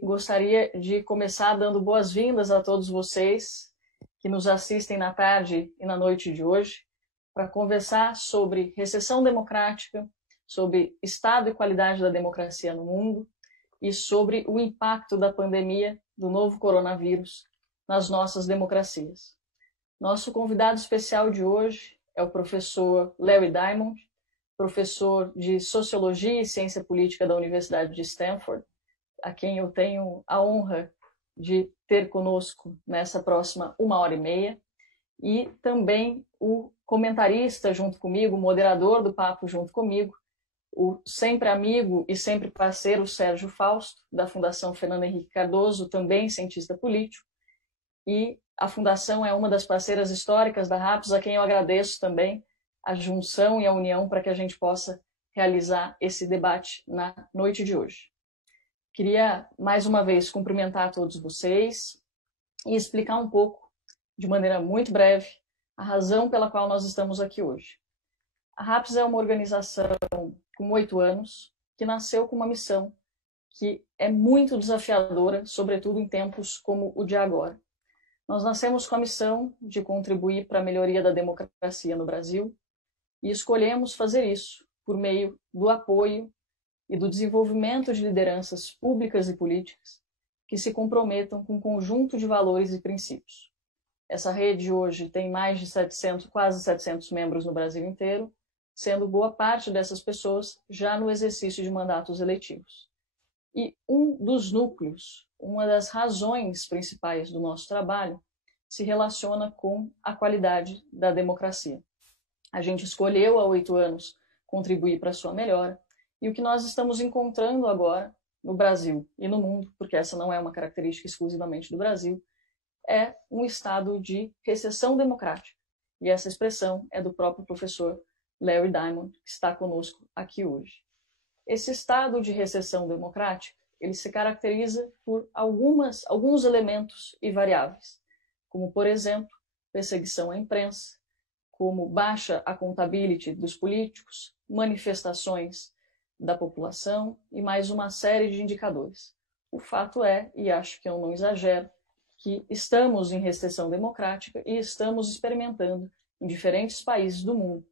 Gostaria de começar dando boas-vindas a todos vocês que nos assistem na tarde e na noite de hoje para conversar sobre recessão democrática, sobre estado e qualidade da democracia no mundo e sobre o impacto da pandemia do novo coronavírus nas nossas democracias. Nosso convidado especial de hoje é o professor Larry Diamond, professor de Sociologia e Ciência Política da Universidade de Stanford, a quem eu tenho a honra de ter conosco nessa próxima 1h30, e também o comentarista junto comigo, o moderador do papo junto comigo, o sempre amigo e sempre parceiro Sérgio Fausto, da Fundação Fernando Henrique Cardoso, também cientista político, e a Fundação é uma das parceiras históricas da RAPS, a quem eu agradeço também a junção e a união para que a gente possa realizar esse debate na noite de hoje. Queria, mais uma vez, cumprimentar todos vocês e explicar um pouco, de maneira muito breve, a razão pela qual nós estamos aqui hoje. A RAPS é uma organização com 8 anos, que nasceu com uma missão que é muito desafiadora, sobretudo em tempos como o de agora. Nós nascemos com a missão de contribuir para a melhoria da democracia no Brasil e escolhemos fazer isso por meio do apoio e do desenvolvimento de lideranças públicas e políticas que se comprometam com um conjunto de valores e princípios. Essa rede hoje tem mais de 700, quase 700 membros no Brasil inteiro, sendo boa parte dessas pessoas já no exercício de mandatos eletivos. E um dos núcleos, uma das razões principais do nosso trabalho, se relaciona com a qualidade da democracia. A gente escolheu há 8 anos contribuir para a sua melhora, e o que nós estamos encontrando agora no Brasil e no mundo, porque essa não é uma característica exclusivamente do Brasil, é um estado de recessão democrática. E essa expressão é do próprio professor Larry Diamond, que está conosco aqui hoje. Esse estado de recessão democrática, ele se caracteriza por alguns elementos e variáveis, como, por exemplo, perseguição à imprensa, como baixa accountability dos políticos, manifestações da população e mais uma série de indicadores. O fato é, e acho que eu não exagero, que estamos em recessão democrática e estamos experimentando, em diferentes países do mundo,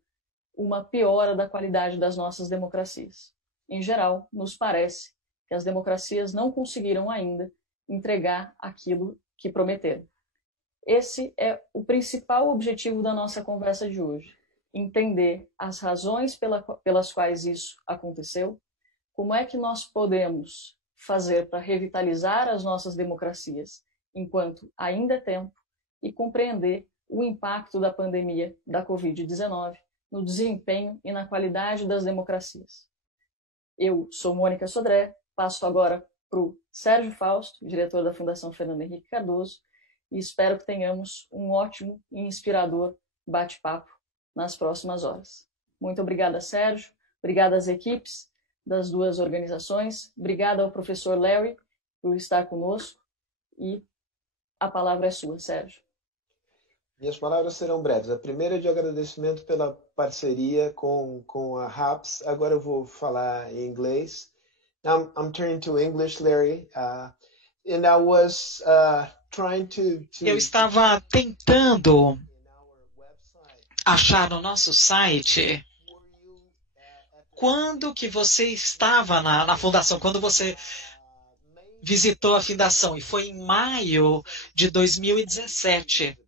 uma piora da qualidade das nossas democracias. Em geral, nos parece que as democracias não conseguiram ainda entregar aquilo que prometeram. Esse é o principal objetivo da nossa conversa de hoje. Entender as razões pelas quais isso aconteceu, como é que nós podemos fazer para revitalizar as nossas democracias enquanto ainda é tempo e compreender o impacto da pandemia da Covid-19 no desempenho e na qualidade das democracias. Eu sou Mônica Sodré, passo agora para o Sérgio Fausto, diretor da Fundação Fernando Henrique Cardoso, e espero que tenhamos um ótimo e inspirador bate-papo nas próximas horas. Muito obrigada, Sérgio. Obrigada às equipes das duas organizações. Obrigada ao professor Larry por estar conosco. E a palavra é sua, Sérgio. Minhas palavras serão breves. A primeira é de agradecimento pela parceria com a RAPS. Agora eu vou falar em inglês. I'm turning to English, Larry. And I was trying to... Eu estava tentando achar no nosso site quando que você estava na fundação, quando você visitou a fundação, e foi em maio de 2017,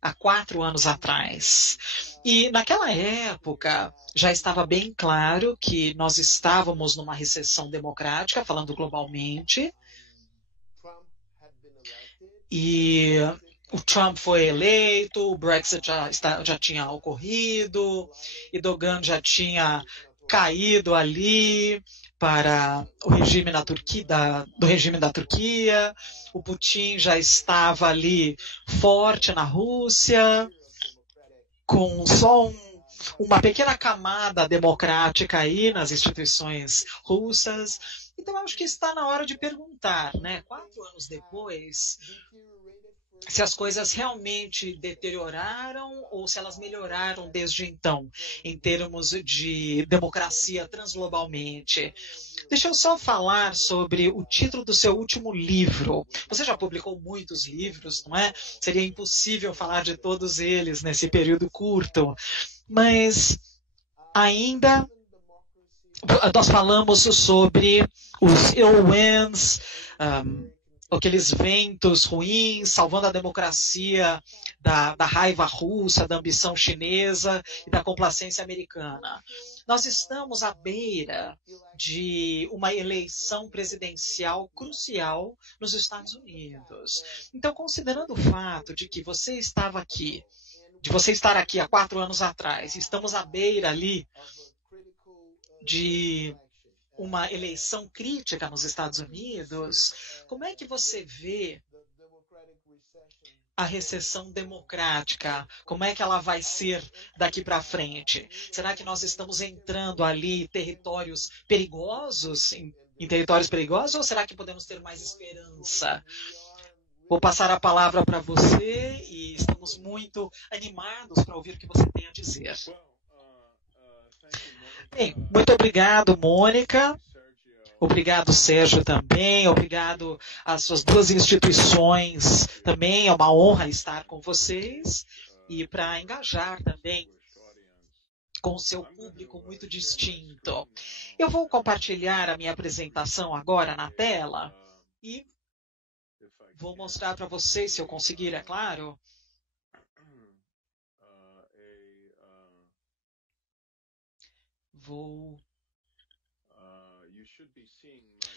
há 4 anos atrás. E naquela época já estava bem claro que nós estávamos numa recessão democrática, falando globalmente, e o Trump foi eleito, o Brexit já tinha ocorrido, Erdogan já tinha caído ali para o regime do regime da Turquia, o Putin já estava ali forte na Rússia, com só uma pequena camada democrática aí nas instituições russas. Então, acho que está na hora de perguntar, né? 4 anos depois, se as coisas realmente deterioraram ou se elas melhoraram desde então, em termos de democracia transglobalmente. Deixa eu só falar sobre o título do seu último livro. Você já publicou muitos livros, não é? Seria impossível falar de todos eles nesse período curto, mas ainda nós falamos sobre os ill winds, aqueles ventos ruins, salvando a democracia da raiva russa, da ambição chinesa e da complacência americana. Nós estamos à beira de uma eleição presidencial crucial nos Estados Unidos. Então, considerando o fato de que você estava aqui, de você estar aqui há 4 anos atrás, estamos à beira ali de uma eleição crítica nos Estados Unidos, como é que você vê a recessão democrática? Como é que ela vai ser daqui para frente? Será que nós estamos entrando ali em territórios perigosos, em territórios perigosos, ou será que podemos ter mais esperança? Vou passar a palavra para você e estamos muito animados para ouvir o que você tem a dizer. Bem, muito obrigado, Mônica. Obrigado, Sérgio, também. Obrigado às suas 2 instituições também. É uma honra estar com vocês e para engajar também com o seu público muito distinto. Eu vou compartilhar a minha apresentação agora na tela e vou mostrar para vocês, se eu conseguir, é claro.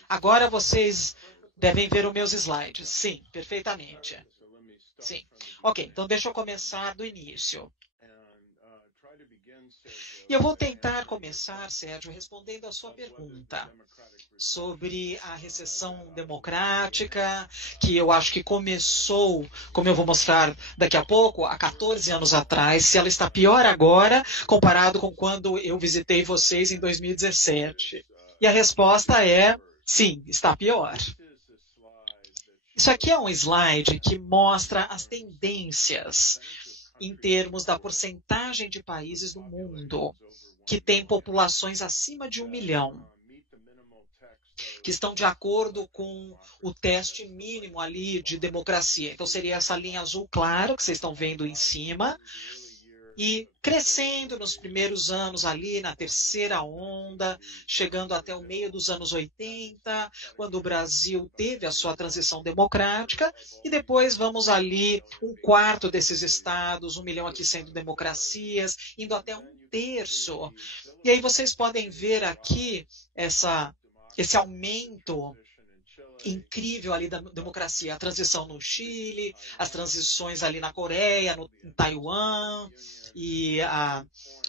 Agora vocês devem ver os meus slides. Sim, perfeitamente. Sim. Ok, então deixa eu começar do início. E eu vou tentar começar, Sérgio, respondendo a sua pergunta sobre a recessão democrática, que eu acho que começou, como eu vou mostrar daqui a pouco, há 14 anos atrás, se ela está pior agora, comparado com quando eu visitei vocês em 2017. E a resposta é, sim, está pior. Isso aqui é um slide que mostra as tendências em termos da porcentagem de países do mundo que têm populações acima de 1 milhão, que estão de acordo com o teste mínimo ali de democracia. Então seria essa linha azul claro que vocês estão vendo em cima, e crescendo nos primeiros anos ali, na terceira onda, chegando até o meio dos anos 80, quando o Brasil teve a sua transição democrática, e depois vamos ali 1/4 desses estados, 1 milhão aqui sendo democracias, indo até 1/3. E aí vocês podem ver aqui esse aumento incrível ali da democracia, a transição no Chile, as transições ali na Coreia, em Taiwan, e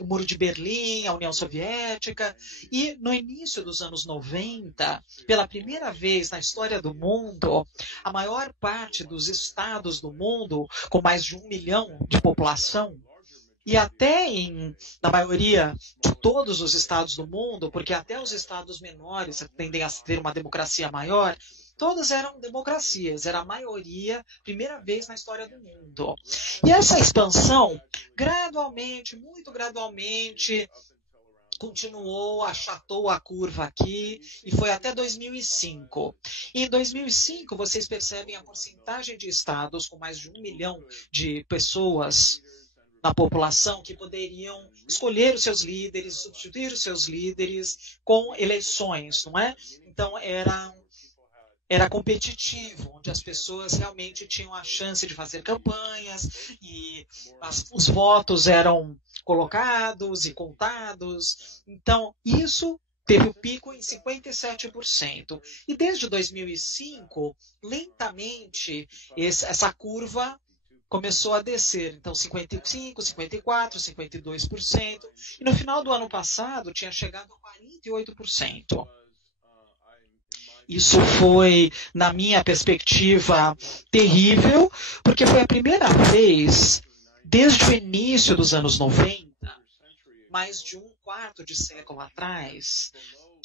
o Muro de Berlim, a União Soviética. E no início dos anos 90, pela primeira vez na história do mundo, a maior parte dos estados do mundo, com mais de 1 milhão de população, e até na maioria de todos os estados do mundo, porque até os estados menores tendem a ter uma democracia maior, todas eram democracias, era a maioria, primeira vez na história do mundo. E essa expansão, gradualmente, muito gradualmente, continuou, achatou a curva aqui e foi até 2005. E em 2005, vocês percebem a porcentagem de estados com mais de 1 milhão de pessoas na população que poderiam escolher os seus líderes, substituir os seus líderes com eleições, não é? Então era competitivo, onde as pessoas realmente tinham a chance de fazer campanhas e os votos eram colocados e contados. Então, isso teve o pico em 57%. E desde 2005, lentamente, essa curva começou a descer. Então, 55%, 54%, 52%. E no final do ano passado, tinha chegado a 48%. Isso foi, na minha perspectiva, terrível, porque foi a primeira vez, desde o início dos anos 90, mais de 1/4 de século atrás,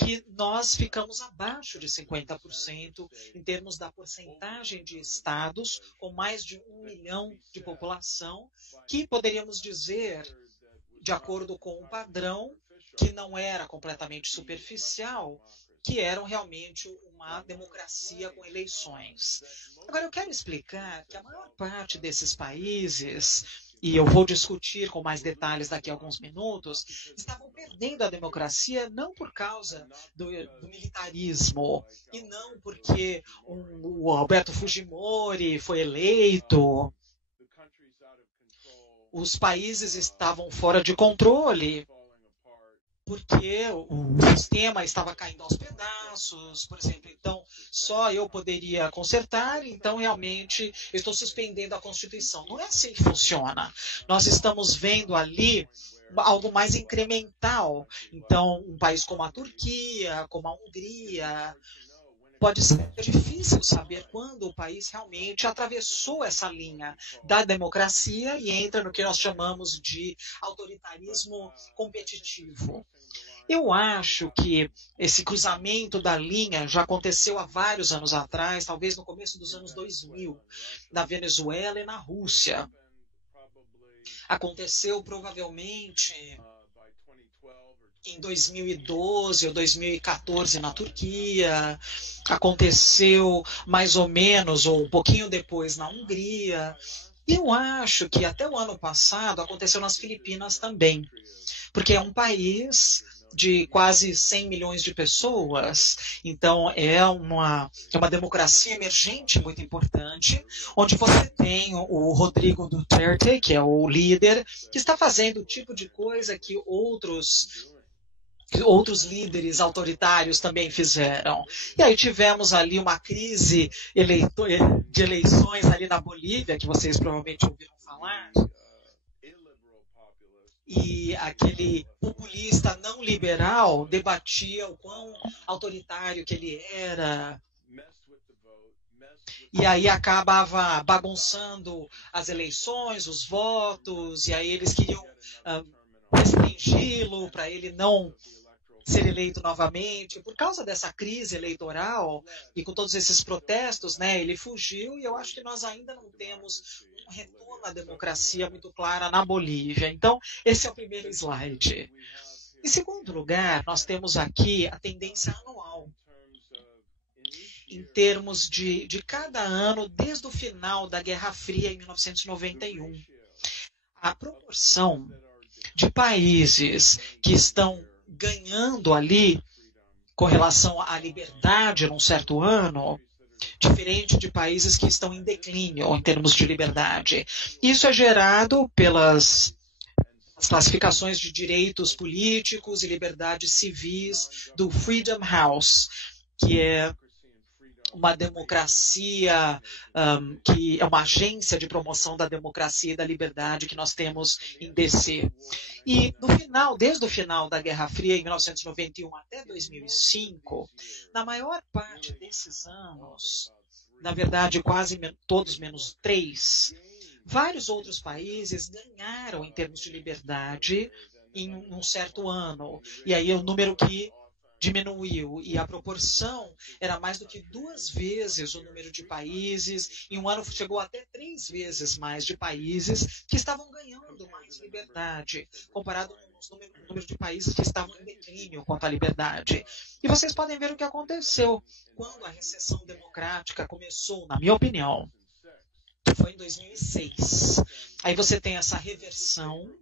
que nós ficamos abaixo de 50% em termos da porcentagem de estados com mais de 1 milhão de população, que poderíamos dizer, de acordo com o padrão, que não era completamente superficial, que eram realmente uma democracia com eleições. Agora, eu quero explicar que a maior parte desses países, e eu vou discutir com mais detalhes daqui a alguns minutos, estavam perdendo a democracia não por causa do militarismo, e não porque o Alberto Fujimori foi eleito. Os países estavam fora de controle, porque o sistema estava caindo aos pedaços, por exemplo. Então, só eu poderia consertar, então realmente eu estou suspendendo a Constituição. Não é assim que funciona. Nós estamos vendo ali algo mais incremental. Então, um país como a Turquia, como a Hungria, pode ser difícil saber quando o país realmente atravessou essa linha da democracia e entra no que nós chamamos de autoritarismo competitivo. Eu acho que esse cruzamento da linha já aconteceu há vários anos atrás, talvez no começo dos anos 2000, na Venezuela e na Rússia. Aconteceu provavelmente em 2012 ou 2014 na Turquia, aconteceu mais ou menos, ou um pouquinho depois na Hungria. E eu acho que até o ano passado aconteceu nas Filipinas também, porque é um país de quase 100 milhões de pessoas, então é uma democracia emergente muito importante, onde você tem o Rodrigo Duterte, que é o líder, que está fazendo o tipo de coisa que outros líderes autoritários também fizeram. E aí tivemos ali uma crise de eleições ali na Bolívia, que vocês provavelmente ouviram falar, e aquele populista não liberal debatia o quão autoritário que ele era, e aí acabava bagunçando as eleições, os votos, e aí eles queriam restringi-lo para ele não ser eleito novamente. Por causa dessa crise eleitoral e com todos esses protestos, né, ele fugiu, e eu acho que nós ainda não temos um retorno à democracia muito clara na Bolívia. Então, esse é o primeiro slide. Em segundo lugar, nós temos aqui a tendência anual, em termos de cada ano, desde o final da Guerra Fria, em 1991. A proporção de países que estão ganhando ali com relação à liberdade num certo ano, diferente de países que estão em declínio em termos de liberdade. Isso é gerado pelas classificações de direitos políticos e liberdades civis do Freedom House, que é uma democracia, que é uma agência de promoção da democracia e da liberdade que nós temos em DC. E desde o final da Guerra Fria, em 1991 até 2005, na maior parte desses anos, na verdade quase todos menos 3, vários outros países ganharam em termos de liberdade em um certo ano. E aí é o número que diminuiu, e a proporção era mais do que 2 vezes o número de países. Em um ano chegou até 3 vezes mais de países que estavam ganhando mais liberdade, comparado com o número de países que estavam em declínio quanto à liberdade. E vocês podem ver o que aconteceu quando a recessão democrática começou, na minha opinião, que foi em 2006. Aí você tem essa reversão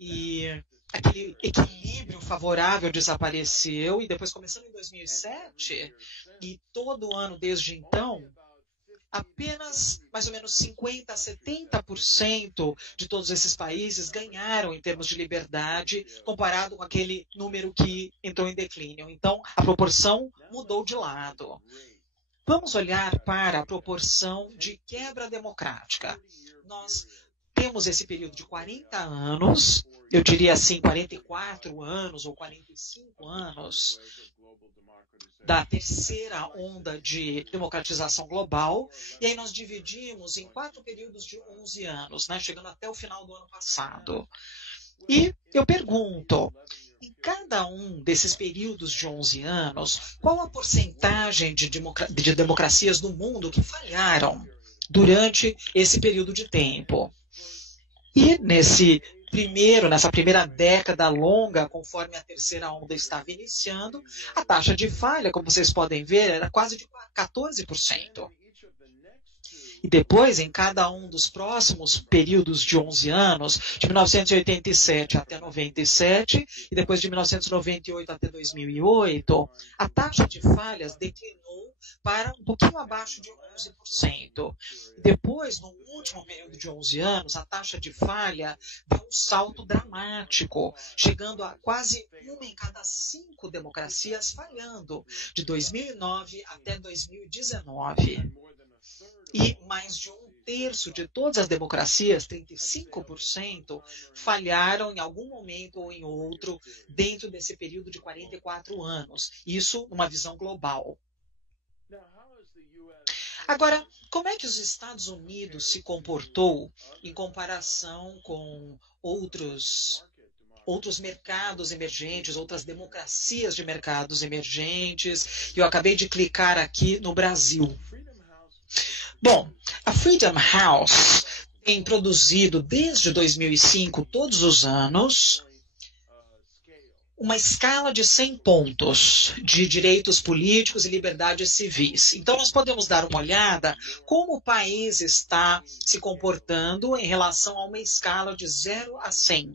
e aquele equilíbrio favorável desapareceu, e depois, começando em 2007, e todo ano desde então, apenas mais ou menos 50% a 70% de todos esses países ganharam em termos de liberdade, comparado com aquele número que entrou em declínio. Então, a proporção mudou de lado. Vamos olhar para a proporção de quebra democrática. Nós temos esse período de 40 anos, eu diria assim, 44 anos ou 45 anos, da terceira onda de democratização global, e aí nós dividimos em 4 períodos de 11 anos, né, chegando até o final do ano passado. E eu pergunto, em cada um desses períodos de 11 anos, qual a porcentagem de democracias do mundo que falharam durante esse período de tempo? E nessa primeira década longa, conforme a terceira onda estava iniciando, a taxa de falha, como vocês podem ver, era quase de 14%. E depois, em cada um dos próximos períodos de 11 anos, de 1987 até 97, e depois de 1998 até 2008, a taxa de falhas declinou para um pouquinho abaixo de 11%. E depois, no último período de 11 anos, a taxa de falha deu um salto dramático, chegando a quase 1 em cada 5 democracias falhando, de 2009 até 2019. E mais de 1/3 de todas as democracias, 35%, falharam em algum momento ou em outro dentro desse período de 44 anos. Isso numa visão global. Agora, como é que os Estados Unidos se comportou em comparação com outros mercados emergentes, outras democracias de mercados emergentes? Eu acabei de clicar aqui no Brasil. Bom, a Freedom House tem produzido desde 2005, todos os anos, uma escala de 100 pontos de direitos políticos e liberdades civis. Então, nós podemos dar uma olhada como o país está se comportando em relação a uma escala de 0 a 100.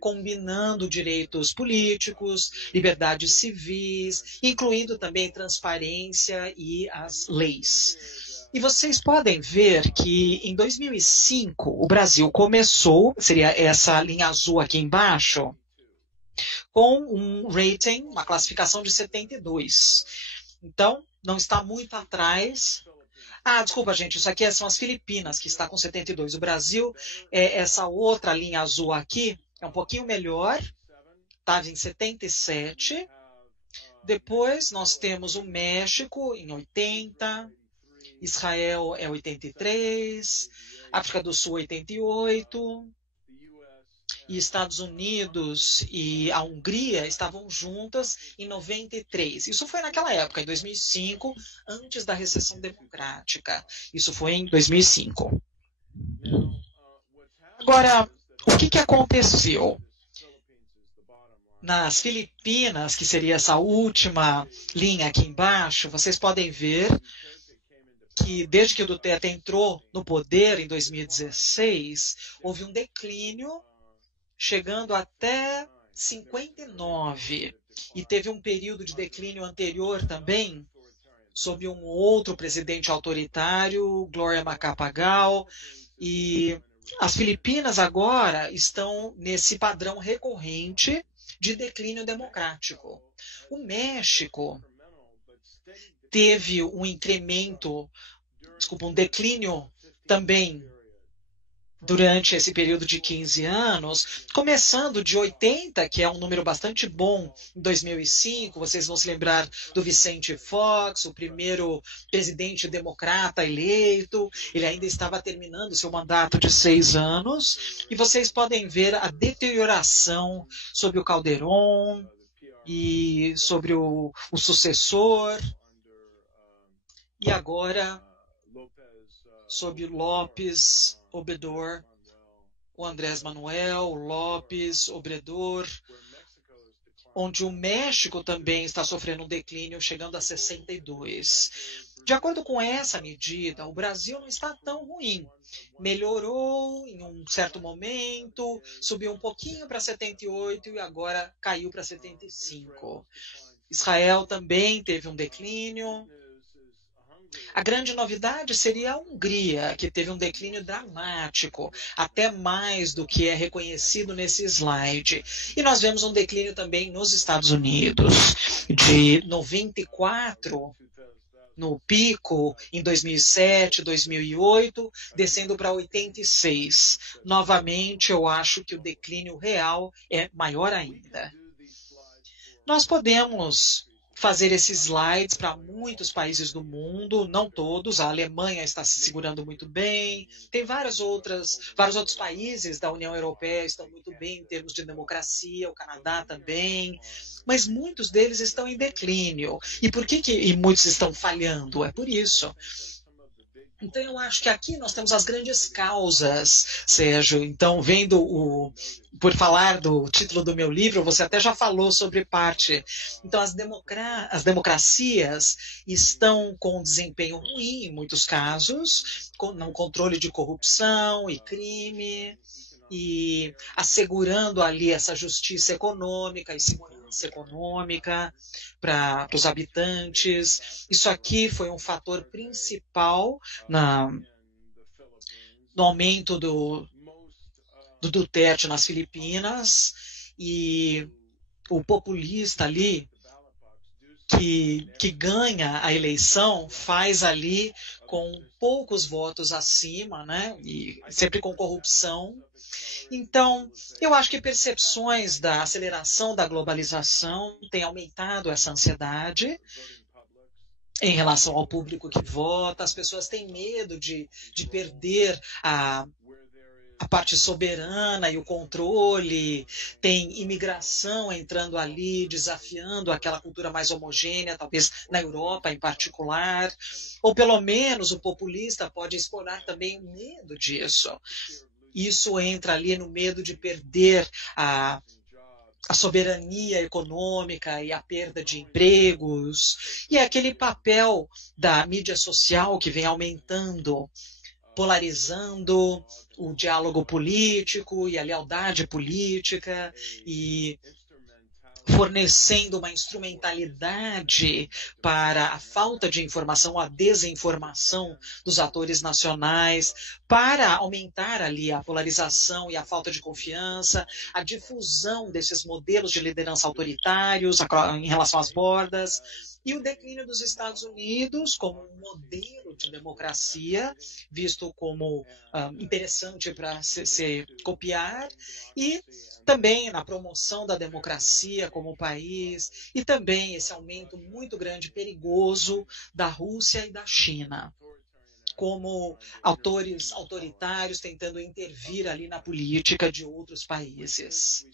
Combinando direitos políticos, liberdades civis, incluindo também transparência e as leis. E vocês podem ver que em 2005 o Brasil começou, seria essa linha azul aqui embaixo, com um rating, uma classificação de 72. Então, não está muito atrás. Desculpa, gente, isso aqui são as Filipinas, que está com 72. O Brasil, essa outra linha azul aqui, é um pouquinho melhor, estava em 77. Depois nós temos o México em 80, Israel é 83, África do Sul 88, e Estados Unidos e a Hungria estavam juntas em 93. Isso foi naquela época, em 2005, antes da recessão democrática. Isso foi em 2005. Agora, o que aconteceu? Nas Filipinas, que seria essa última linha aqui embaixo, vocês podem ver que desde que o Duterte entrou no poder em 2016, houve um declínio chegando até 59. E teve um período de declínio anterior também, sob um outro presidente autoritário, Gloria Macapagal. E as Filipinas agora estão nesse padrão recorrente de declínio democrático. O México teve um declínio também durante esse período de 15 anos, começando de 80, que é um número bastante bom, em 2005, vocês vão se lembrar do Vicente Fox, o primeiro presidente democrata eleito, ele ainda estava terminando seu mandato de 6 anos, e vocês podem ver a deterioração sobre o Calderón e sobre o sucessor, e agora sob López Obrador, o Andrés Manuel, López Obrador, onde o México também está sofrendo um declínio, chegando a 62. De acordo com essa medida, o Brasil não está tão ruim. Melhorou em um certo momento, subiu um pouquinho para 78 e agora caiu para 75. Israel também teve um declínio. A grande novidade seria a Hungria, que teve um declínio dramático, até mais do que é reconhecido nesse slide. E nós vemos um declínio também nos Estados Unidos, de 94 no pico em 2007, 2008, descendo para 86. Novamente, eu acho que o declínio real é maior ainda. Nós podemos fazer esses slides para muitos países do mundo, não todos. A Alemanha está se segurando muito bem. Tem vários outros países da União Europeia estão muito bem em termos de democracia, o Canadá também, mas muitos deles estão em declínio. E por que muitos estão falhando? É por isso. Então, eu acho que aqui nós temos as grandes causas, Sérgio. Então, por falar do título do meu livro, você até já falou sobre parte. Então, as democracias estão com desempenho ruim, em muitos casos, no controle de corrupção e crime, e assegurando ali essa justiça econômica e segurança econômica para os habitantes. Isso aqui foi um fator principal no aumento do Duterte nas Filipinas, e o populista ali que ganha a eleição faz ali com poucos votos acima, né? E sempre com corrupção. Então, eu acho que percepções da aceleração da globalização têm aumentado essa ansiedade em relação ao público que vota. As pessoas têm medo de perder a parte soberana e o controle. Tem imigração entrando ali, desafiando aquela cultura mais homogênea, talvez na Europa em particular. Ou pelo menos o populista pode explorar também o medo disso. Isso entra ali no medo de perder a soberania econômica e a perda de empregos. E é aquele papel da mídia social que vem aumentando, polarizando o diálogo político e a lealdade política e fornecendo uma instrumentalidade para a falta de informação, a desinformação dos atores nacionais, para aumentar ali a polarização e a falta de confiança, a difusão desses modelos de liderança autoritários em relação às bordas, e o declínio dos Estados Unidos como um modelo de democracia, visto como interessante para se copiar, e também na promoção da democracia como país, e também esse aumento muito grande, perigoso, da Rússia e da China, como autores autoritários tentando intervir ali na política de outros países.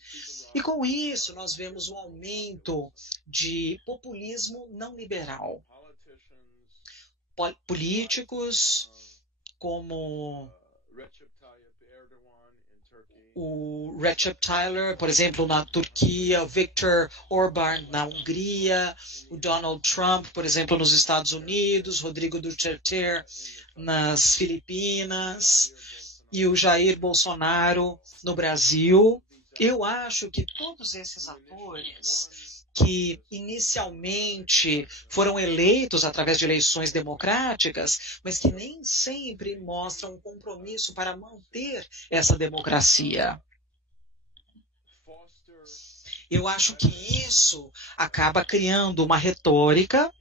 E com isso nós vemos um aumento de populismo não liberal. Políticos como o Recep Tayyip, por exemplo, na Turquia, o Viktor Orbán na Hungria, o Donald Trump, por exemplo, nos Estados Unidos, Rodrigo Duterte nas Filipinas e o Jair Bolsonaro no Brasil. Eu acho que todos esses atores que inicialmente foram eleitos através de eleições democráticas, mas que nem sempre mostram um compromisso para manter essa democracia. Eu acho que isso acaba criando uma retórica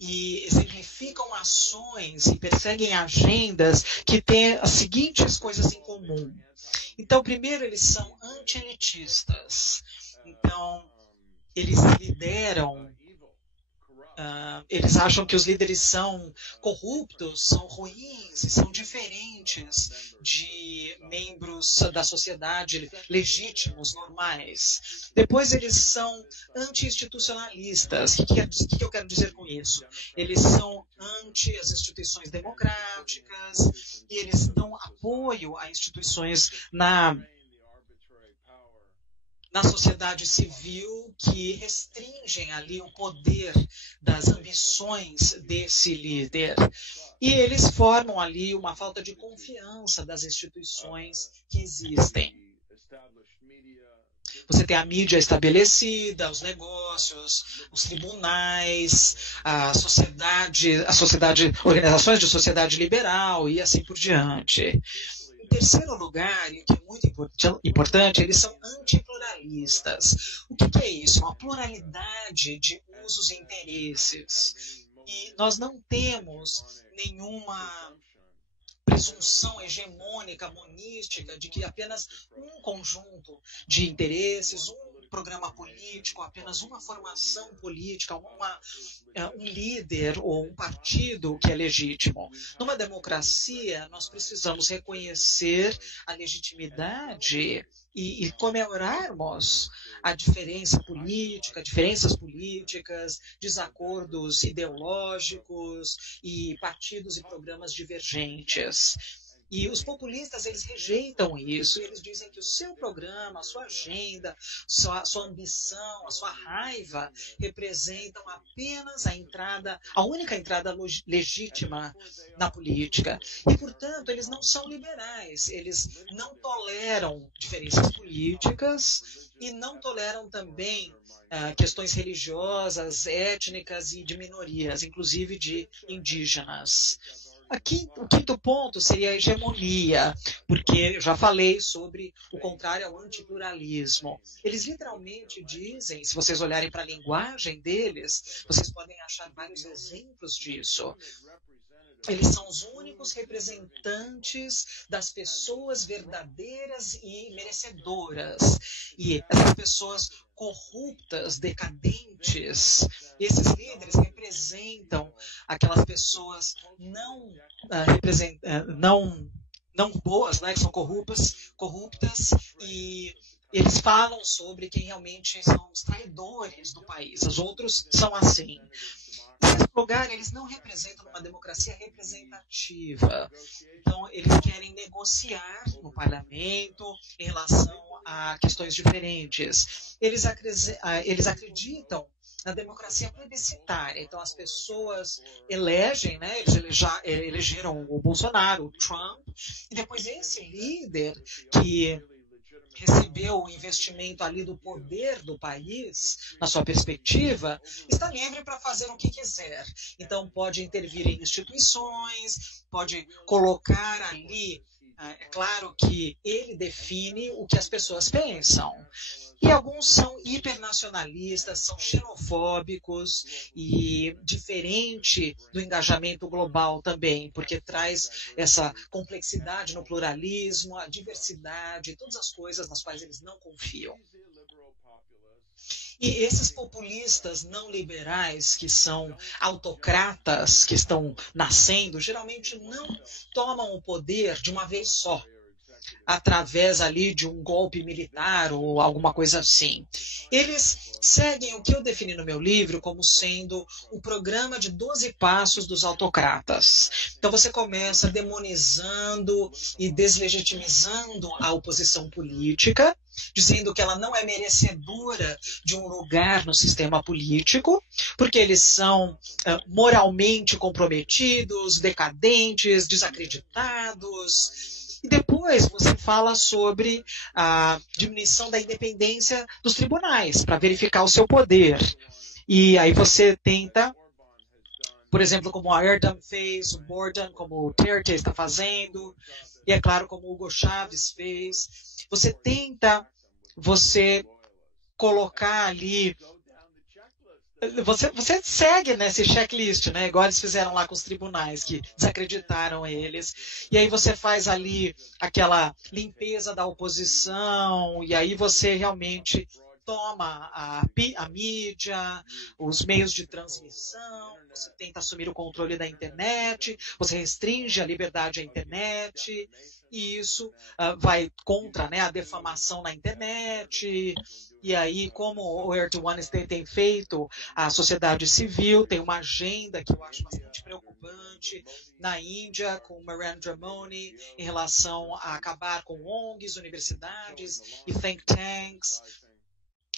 e exemplificam ações e perseguem agendas que têm as seguintes coisas em comum. Então, primeiro, eles são anti-elitistas. Então, eles lideram, eles acham que os líderes são corruptos, são ruins e são diferentes de membros da sociedade legítimos, normais. Depois, eles são anti-institucionalistas. O que eu quero dizer com isso? Eles são anti as instituições democráticas e eles dão apoio a instituições na sociedade civil que restringem ali o poder das ambições desse líder. E eles formam ali uma falta de confiança das instituições que existem. Você tem a mídia estabelecida, os negócios, os tribunais, a sociedade, organizações de sociedade liberal e assim por diante. Em terceiro lugar, e o que é muito importante, eles são antipluralistas. O que é isso? Uma pluralidade de usos e interesses. E nós não temos nenhuma presunção hegemônica, monística, de que apenas um conjunto de interesses, um programa político, apenas uma formação política, um líder ou um partido que é legítimo. Numa democracia, nós precisamos reconhecer a legitimidade e comemorarmos a diferenças políticas, desacordos ideológicos e partidos e programas divergentes. E os populistas, eles rejeitam isso, eles dizem que o seu programa, a sua agenda, sua ambição, a sua raiva representam apenas a única entrada legítima na política. E, portanto, eles não são liberais, eles não toleram diferenças políticas e não toleram também questões religiosas, étnicas e de minorias, inclusive de indígenas. Aqui, o quinto ponto seria a hegemonia, porque eu já falei sobre o contrário ao antipluralismo. Eles literalmente dizem, se vocês olharem para a linguagem deles, vocês podem achar vários exemplos disso. Eles são os únicos representantes das pessoas verdadeiras e merecedoras. E essas pessoas corruptas, decadentes, esses líderes representam aquelas pessoas não boas, né, que são corruptas, e eles falam sobre quem realmente são os traidores do país. Os outros são assim. Nesse lugar, eles não representam uma democracia representativa. Então, eles querem negociar no parlamento em relação a questões diferentes. Eles acreditam na democracia plebiscitária. Então, as pessoas elegem, né? Eles elegeram o Bolsonaro, o Trump, e depois esse líder que recebeu o investimento ali do poder do país, na sua perspectiva, está livre para fazer o que quiser. Então, pode intervir em instituições, pode colocar ali, é claro que ele define o que as pessoas pensam. E alguns são hipernacionalistas, são xenofóbicos e diferente do engajamento global também, porque traz essa complexidade no pluralismo, a diversidade, todas as coisas nas quais eles não confiam. E esses populistas não liberais, que são autocratas, que estão nascendo, geralmente não tomam o poder de uma vez só, através ali de um golpe militar ou alguma coisa assim. Eles seguem o que eu defini no meu livro como sendo o programa de 12 passos dos autocratas. Então você começa demonizando e deslegitimizando a oposição política, dizendo que ela não é merecedora de um lugar no sistema político, porque eles são moralmente comprometidos, decadentes, desacreditados. E depois você fala sobre a diminuição da independência dos tribunais para verificar o seu poder. E aí você tenta, por exemplo, como a Erdem fez, o Borden, como o Terke está fazendo, e é claro, como o Hugo Chávez fez. Você colocar ali. Você segue nesse checklist, né? Igual eles fizeram lá com os tribunais, que desacreditaram eles. E aí você faz ali aquela limpeza da oposição, e aí você realmente toma a mídia, os meios de transmissão, você tenta assumir o controle da internet, você restringe a liberdade à internet, e isso vai contra, né, a defamação na internet. E aí, como o Erdogan tem feito, a sociedade civil tem uma agenda que eu acho bastante preocupante na Índia, com Narendra Modi, em relação a acabar com ONGs, universidades e think tanks,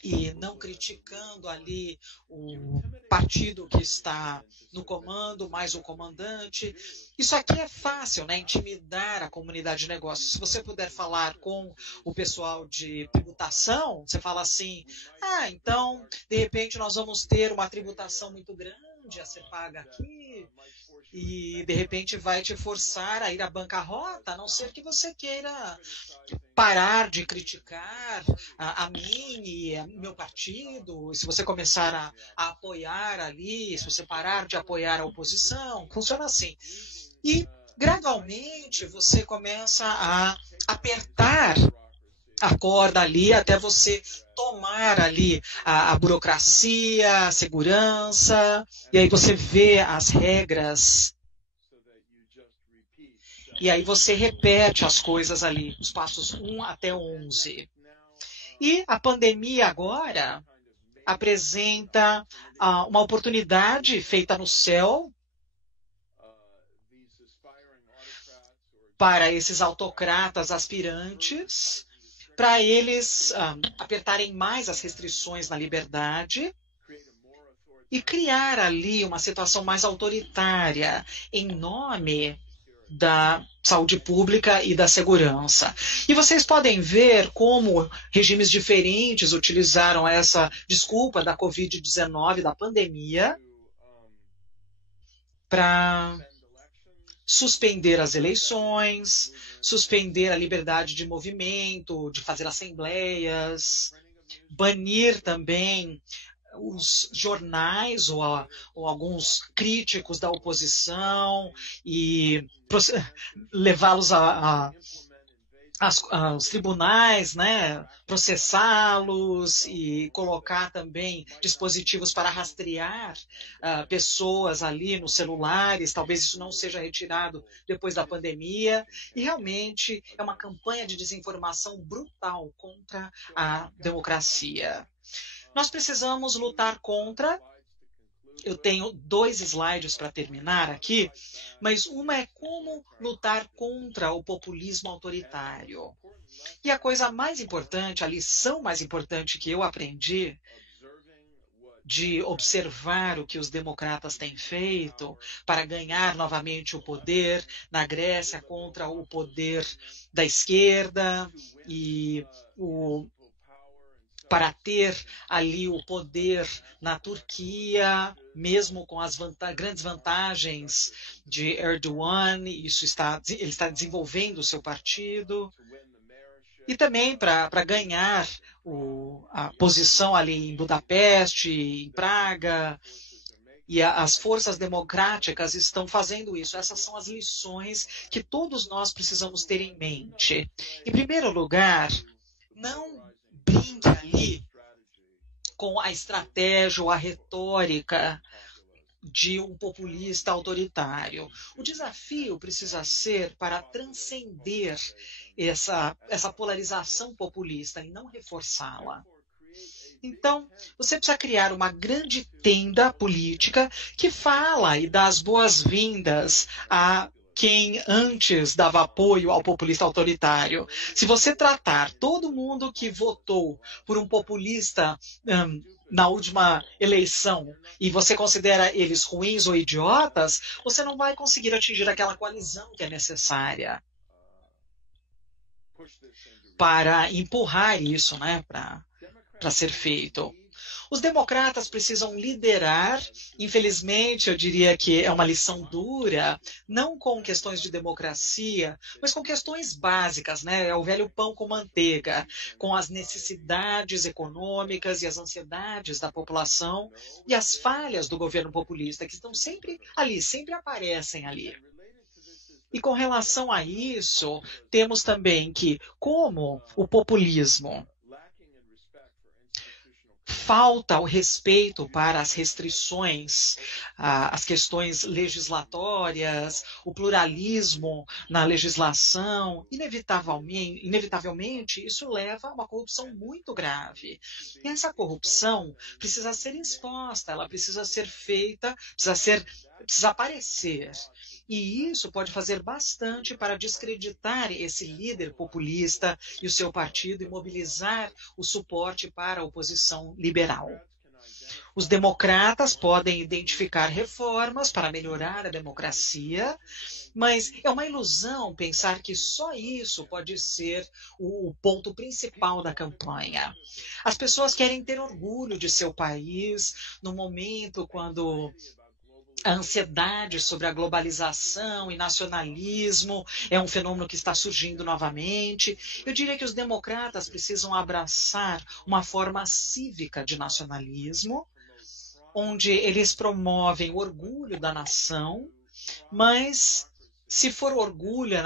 e não criticando ali o partido que está no comando, mais o comandante. Isso aqui é fácil, né? Intimidar a comunidade de negócios. Se você puder falar com o pessoal de tributação, você fala assim, então, de repente, nós vamos ter uma tributação muito grande a ser paga aqui, e de repente vai te forçar a ir à bancarrota, a não ser que você queira parar de criticar a mim e a meu partido. Se você começar a apoiar ali, se você parar de apoiar a oposição, funciona assim. E gradualmente você começa a apertar a corda ali até você tomar ali a burocracia, a segurança, e aí você vê as regras, e aí você repete as coisas ali, os passos 1 até 11. E a pandemia agora apresenta uma oportunidade feita no céu para esses autocratas aspirantes, para eles apertarem mais as restrições na liberdade e criar ali uma situação mais autoritária em nome da saúde pública e da segurança. E vocês podem ver como regimes diferentes utilizaram essa desculpa da Covid-19, da pandemia, para suspender as eleições, suspender a liberdade de movimento, de fazer assembleias, banir também os jornais ou alguns críticos da oposição e levá-los aos tribunais, né, processá-los e colocar também dispositivos para rastrear pessoas ali nos celulares. Talvez isso não seja retirado depois da pandemia. E realmente é uma campanha de desinformação brutal contra a democracia. Nós precisamos lutar contra. Eu tenho 2 slides para terminar aqui, mas uma é como lutar contra o populismo autoritário. E a coisa mais importante, a lição mais importante que eu aprendi de observar o que os democratas têm feito para ganhar novamente o poder na Grécia contra o poder da esquerda e para ter ali o poder na Turquia, mesmo com as grandes vantagens de Erdogan, ele está desenvolvendo o seu partido, e também para ganhar a posição ali em Budapeste, em Praga, e as forças democráticas estão fazendo isso. Essas são as lições que todos nós precisamos ter em mente. Em primeiro lugar, não brinque ali com a estratégia ou a retórica de um populista autoritário. O desafio precisa ser para transcender essa polarização populista e não reforçá-la. Então, você precisa criar uma grande tenda política que fala e dá as boas-vindas a quem antes dava apoio ao populista autoritário. Se você tratar todo mundo que votou por um populista na última eleição e você considera eles ruins ou idiotas, você não vai conseguir atingir aquela coalizão que é necessária para empurrar isso, né, para ser feito. Os democratas precisam liderar, infelizmente eu diria que é uma lição dura, não com questões de democracia, mas com questões básicas, né? É o velho pão com manteiga, com as necessidades econômicas e as ansiedades da população e as falhas do governo populista, que estão sempre ali, sempre aparecem ali. E com relação a isso, temos também que, como o populismo falta o respeito para as restrições, as questões legislatórias, o pluralismo na legislação, inevitavelmente isso leva a uma corrupção muito grave. E essa corrupção precisa ser exposta, ela precisa ser feita, precisa aparecer. E isso pode fazer bastante para descreditar esse líder populista e o seu partido e mobilizar o suporte para a oposição liberal. Os democratas podem identificar reformas para melhorar a democracia, mas é uma ilusão pensar que só isso pode ser o ponto principal da campanha. As pessoas querem ter orgulho de seu país no momento quando a ansiedade sobre a globalização e nacionalismo é um fenômeno que está surgindo novamente. Eu diria que os democratas precisam abraçar uma forma cívica de nacionalismo, onde eles promovem o orgulho da nação, mas se for orgulho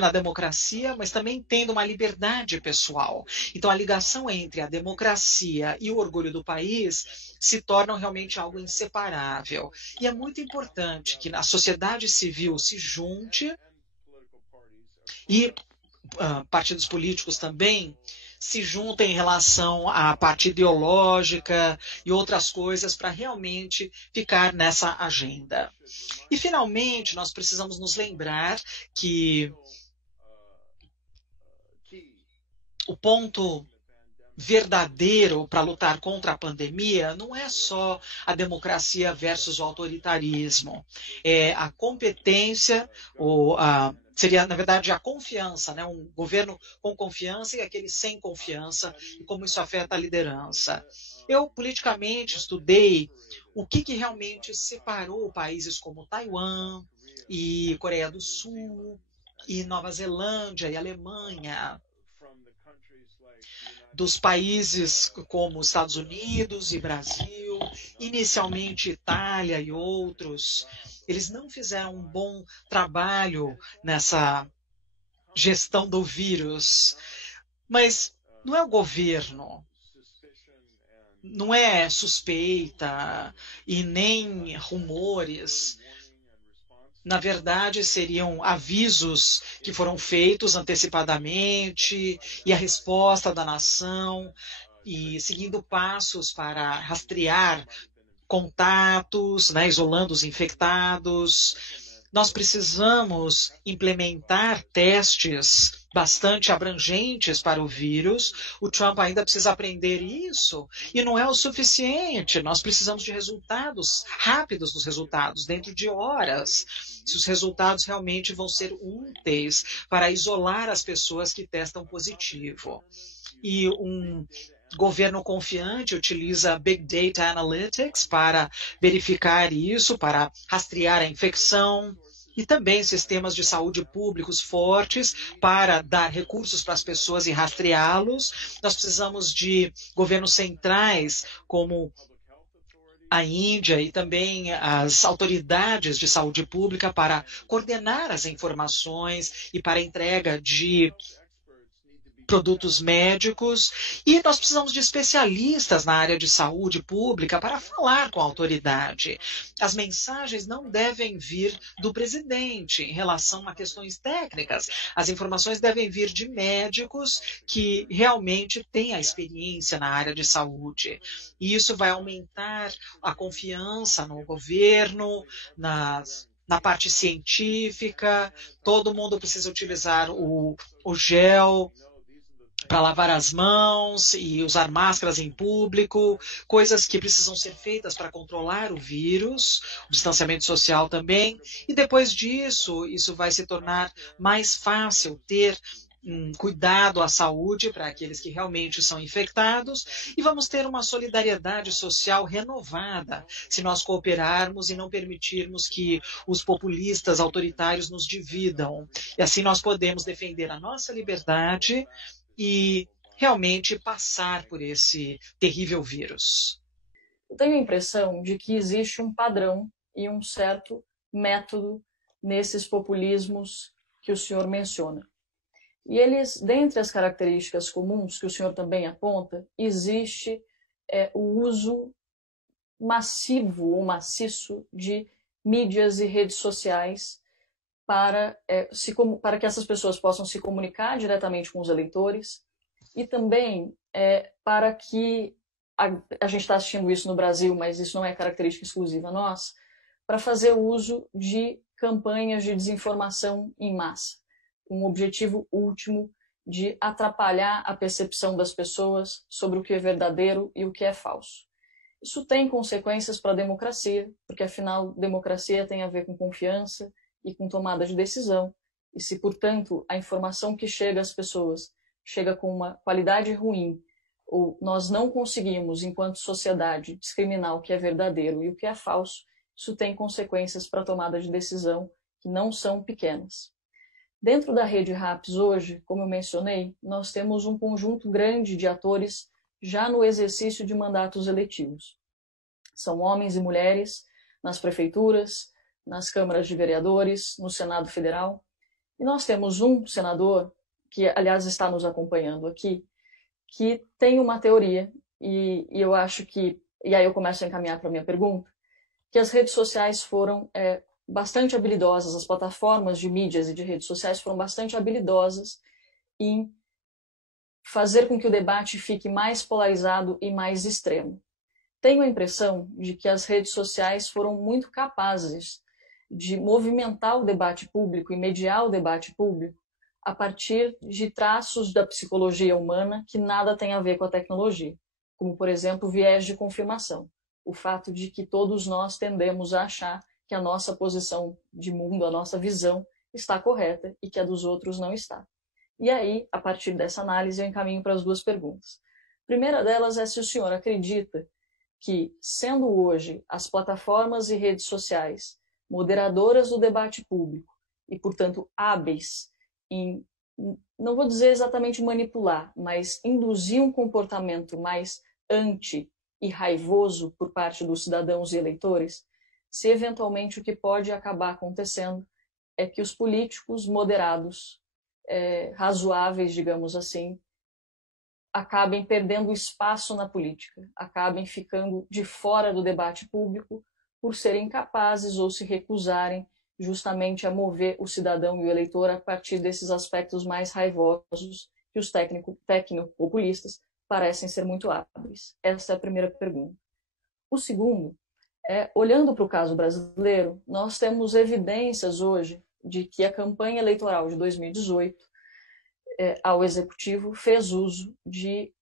na democracia, mas também tendo uma liberdade pessoal. Então, a ligação entre a democracia e o orgulho do país se tornam realmente algo inseparável. E é muito importante que a sociedade civil se junte e partidos políticos também se juntem em relação à parte ideológica e outras coisas para realmente ficar nessa agenda. E, finalmente, nós precisamos nos lembrar que o ponto verdadeiro para lutar contra a pandemia não é só a democracia versus o autoritarismo, é a competência, seria, na verdade, a confiança, né? Um governo com confiança e aquele sem confiança, e como isso afeta a liderança. Eu, politicamente, estudei o que realmente separou países como Taiwan e Coreia do Sul e Nova Zelândia e Alemanha dos países como Estados Unidos e Brasil, inicialmente Itália e outros. Eles não fizeram um bom trabalho nessa gestão do vírus. Mas não é o governo, não é suspeita e nem rumores. Na verdade, seriam avisos que foram feitos antecipadamente e a resposta da nação e seguindo passos para rastrear contatos, né, isolando os infectados. Nós precisamos implementar testes bastante abrangentes para o vírus. O Trump ainda precisa aprender isso e não é o suficiente. Nós precisamos de resultados rápidos dos resultados, dentro de horas. Se os resultados realmente vão ser úteis para isolar as pessoas que testam positivo. E um governo confiante utiliza Big Data Analytics para verificar isso, para rastrear a infecção, e também sistemas de saúde públicos fortes para dar recursos para as pessoas e rastreá-los. Nós precisamos de governos centrais, como a Índia e também as autoridades de saúde pública para coordenar as informações e para a entrega de produtos médicos, e nós precisamos de especialistas na área de saúde pública para falar com a autoridade. As mensagens não devem vir do presidente em relação a questões técnicas. As informações devem vir de médicos que realmente têm a experiência na área de saúde. E isso vai aumentar a confiança no governo, na parte científica. Todo mundo precisa utilizar o gel para lavar as mãos e usar máscaras em público, coisas que precisam ser feitas para controlar o vírus, o distanciamento social também. E depois disso, isso vai se tornar mais fácil ter cuidado à saúde para aqueles que realmente são infectados, e vamos ter uma solidariedade social renovada se nós cooperarmos e não permitirmos que os populistas autoritários nos dividam. E assim nós podemos defender a nossa liberdade e realmente passar por esse terrível vírus. Eu tenho a impressão de que existe um padrão e um certo método nesses populismos que o senhor menciona. E eles, dentre as características comuns que o senhor também aponta, existe o uso massivo ou maciço de mídias e redes sociais para que essas pessoas possam se comunicar diretamente com os eleitores e também para que a gente está assistindo isso no Brasil, mas isso não é característica exclusiva nossa, para fazer uso de campanhas de desinformação em massa, com o objetivo último de atrapalhar a percepção das pessoas sobre o que é verdadeiro e o que é falso. Isso tem consequências para a democracia, porque afinal democracia tem a ver com confiança e com tomada de decisão, e se, portanto, a informação que chega às pessoas chega com uma qualidade ruim, ou nós não conseguimos, enquanto sociedade, discriminar o que é verdadeiro e o que é falso, isso tem consequências para a tomada de decisão que não são pequenas. Dentro da rede RAPS hoje, como eu mencionei, nós temos um conjunto grande de atores já no exercício de mandatos eletivos. São homens e mulheres nas prefeituras, nas câmaras de vereadores, no Senado Federal. E nós temos um senador, que aliás está nos acompanhando aqui, que tem uma teoria, e eu acho que, e aí eu começo a encaminhar para a minha pergunta, que as redes sociais foram bastante habilidosas, as plataformas de mídias e de redes sociais foram bastante habilidosas em fazer com que o debate fique mais polarizado e mais extremo. Tenho a impressão de que as redes sociais foram muito capazes de movimentar o debate público e mediar o debate público a partir de traços da psicologia humana que nada tem a ver com a tecnologia, como, por exemplo, o viés de confirmação, o fato de que todos nós tendemos a achar que a nossa posição de mundo, a nossa visão, está correta e que a dos outros não está. E aí, a partir dessa análise, eu encaminho para as duas perguntas. A primeira delas é se o senhor acredita que, sendo hoje as plataformas e redes sociais moderadoras do debate público e, portanto, hábeis em, não vou dizer exatamente manipular, mas induzir um comportamento mais anti e raivoso por parte dos cidadãos e eleitores, se eventualmente o que pode acabar acontecendo é que os políticos moderados, razoáveis, digamos assim, acabem perdendo espaço na política, acabem ficando de fora do debate público por serem incapazes ou se recusarem justamente a mover o cidadão e o eleitor a partir desses aspectos mais raivosos que os tecnopopulistas parecem ser muito hábeis. Essa é a primeira pergunta. O segundo é, olhando para o caso brasileiro, nós temos evidências hoje de que a campanha eleitoral de 2018 ao Executivo fez uso de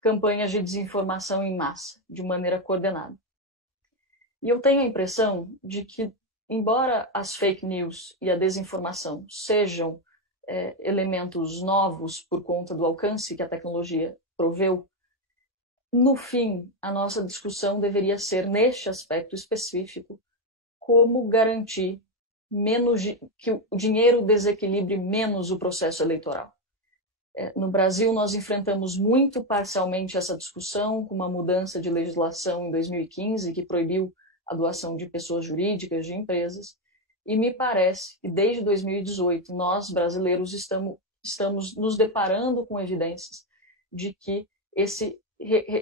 campanhas de desinformação em massa, de maneira coordenada. E eu tenho a impressão de que, embora as fake news e a desinformação sejam elementos novos por conta do alcance que a tecnologia proveu, no fim, a nossa discussão deveria ser, neste aspecto específico, como garantir que o dinheiro desequilibre menos o processo eleitoral. No Brasil, nós enfrentamos muito parcialmente essa discussão com uma mudança de legislação em 2015 que proibiu a doação de pessoas jurídicas, de empresas, e me parece que desde 2018 nós, brasileiros, estamos nos deparando com evidências de que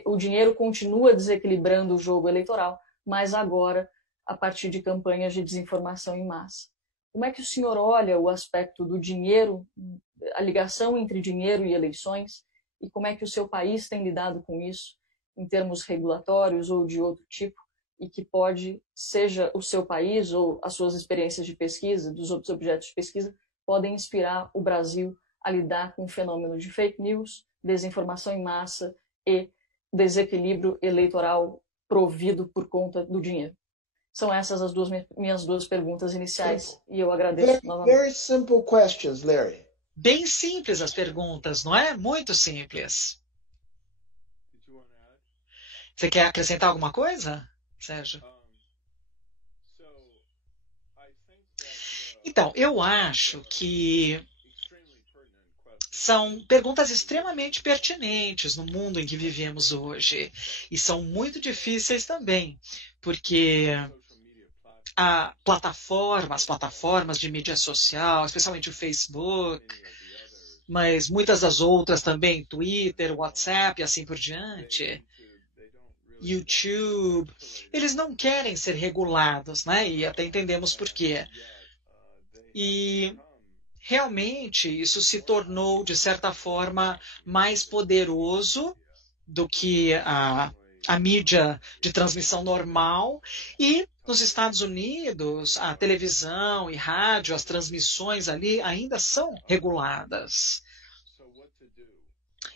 o dinheiro continua desequilibrando o jogo eleitoral, mas agora a partir de campanhas de desinformação em massa. Como é que o senhor olha o aspecto do dinheiro, a ligação entre dinheiro e eleições, e como é que o seu país tem lidado com isso, em termos regulatórios ou de outro tipo, e que pode, seja o seu país ou as suas experiências de pesquisa, dos outros objetos de pesquisa, podem inspirar o Brasil a lidar com o fenômeno de fake news, desinformação em massa e desequilíbrio eleitoral provido por conta do dinheiro. São essas as minhas duas perguntas iniciais e eu agradeço novamente. Very simple questions, Larry. Bem simples as perguntas, não é? Muito simples. Você quer acrescentar alguma coisa, Sérgio? Então, eu acho que são perguntas extremamente pertinentes no mundo em que vivemos hoje. E são muito difíceis também, porque as plataformas de mídia social, especialmente o Facebook, mas muitas das outras também, Twitter, WhatsApp e assim por diante, YouTube, eles não querem ser regulados, né? E até entendemos por quê. E realmente isso se tornou, de certa forma, mais poderoso do que a mídia de transmissão normal. E nos Estados Unidos, a televisão e rádio, as transmissões ali ainda são reguladas.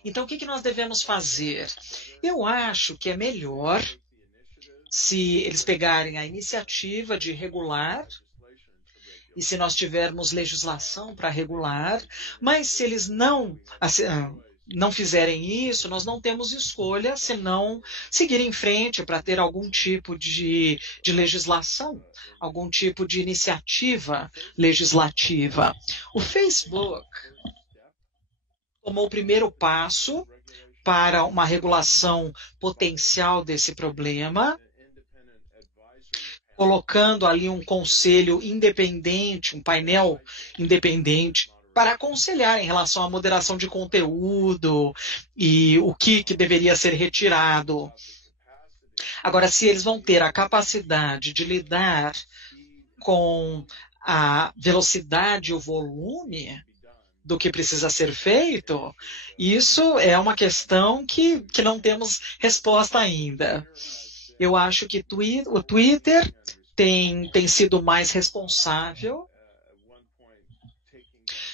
Então, o que nós devemos fazer? Eu acho que é melhor se eles pegarem a iniciativa de regular, e se nós tivermos legislação para regular, mas se eles não fizerem isso, nós não temos escolha senão seguir em frente para ter algum tipo de legislação, algum tipo de iniciativa legislativa. O Facebook tomou o primeiro passo para uma regulação potencial desse problema, colocando ali um conselho independente, um painel independente, para aconselhar em relação à moderação de conteúdo e o que deveria ser retirado. Agora, se eles vão ter a capacidade de lidar com a velocidade e o volume do que precisa ser feito, isso é uma questão que não temos resposta ainda. Eu acho que o Twitter tem sido mais responsável.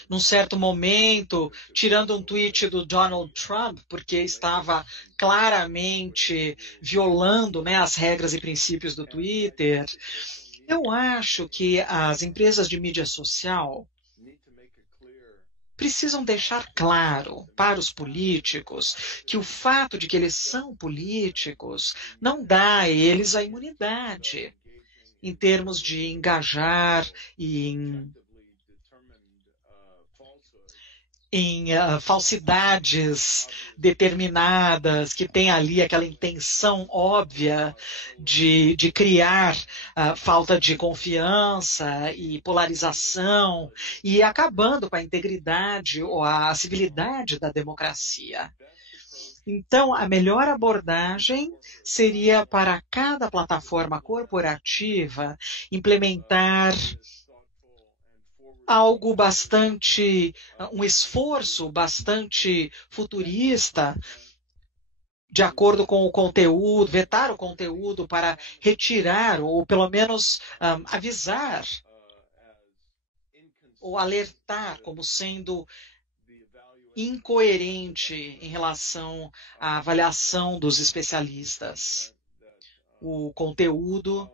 Num certo momento, tirando um tweet do Donald Trump, porque estava claramente violando, né, as regras e princípios do Twitter, eu acho que as empresas de mídia social precisam deixar claro para os políticos que o fato de que eles são políticos não dá a eles a imunidade em termos de engajar e em falsidades determinadas, que tem ali aquela intenção óbvia de criar falta de confiança e polarização e acabando com a integridade ou a civilidade da democracia. Então, a melhor abordagem seria para cada plataforma corporativa implementar algo bastante, um esforço bastante futurista, de acordo com o conteúdo, vetar o conteúdo para retirar, ou pelo menos avisar, ou alertar como sendo incoerente em relação à avaliação dos especialistas. O conteúdo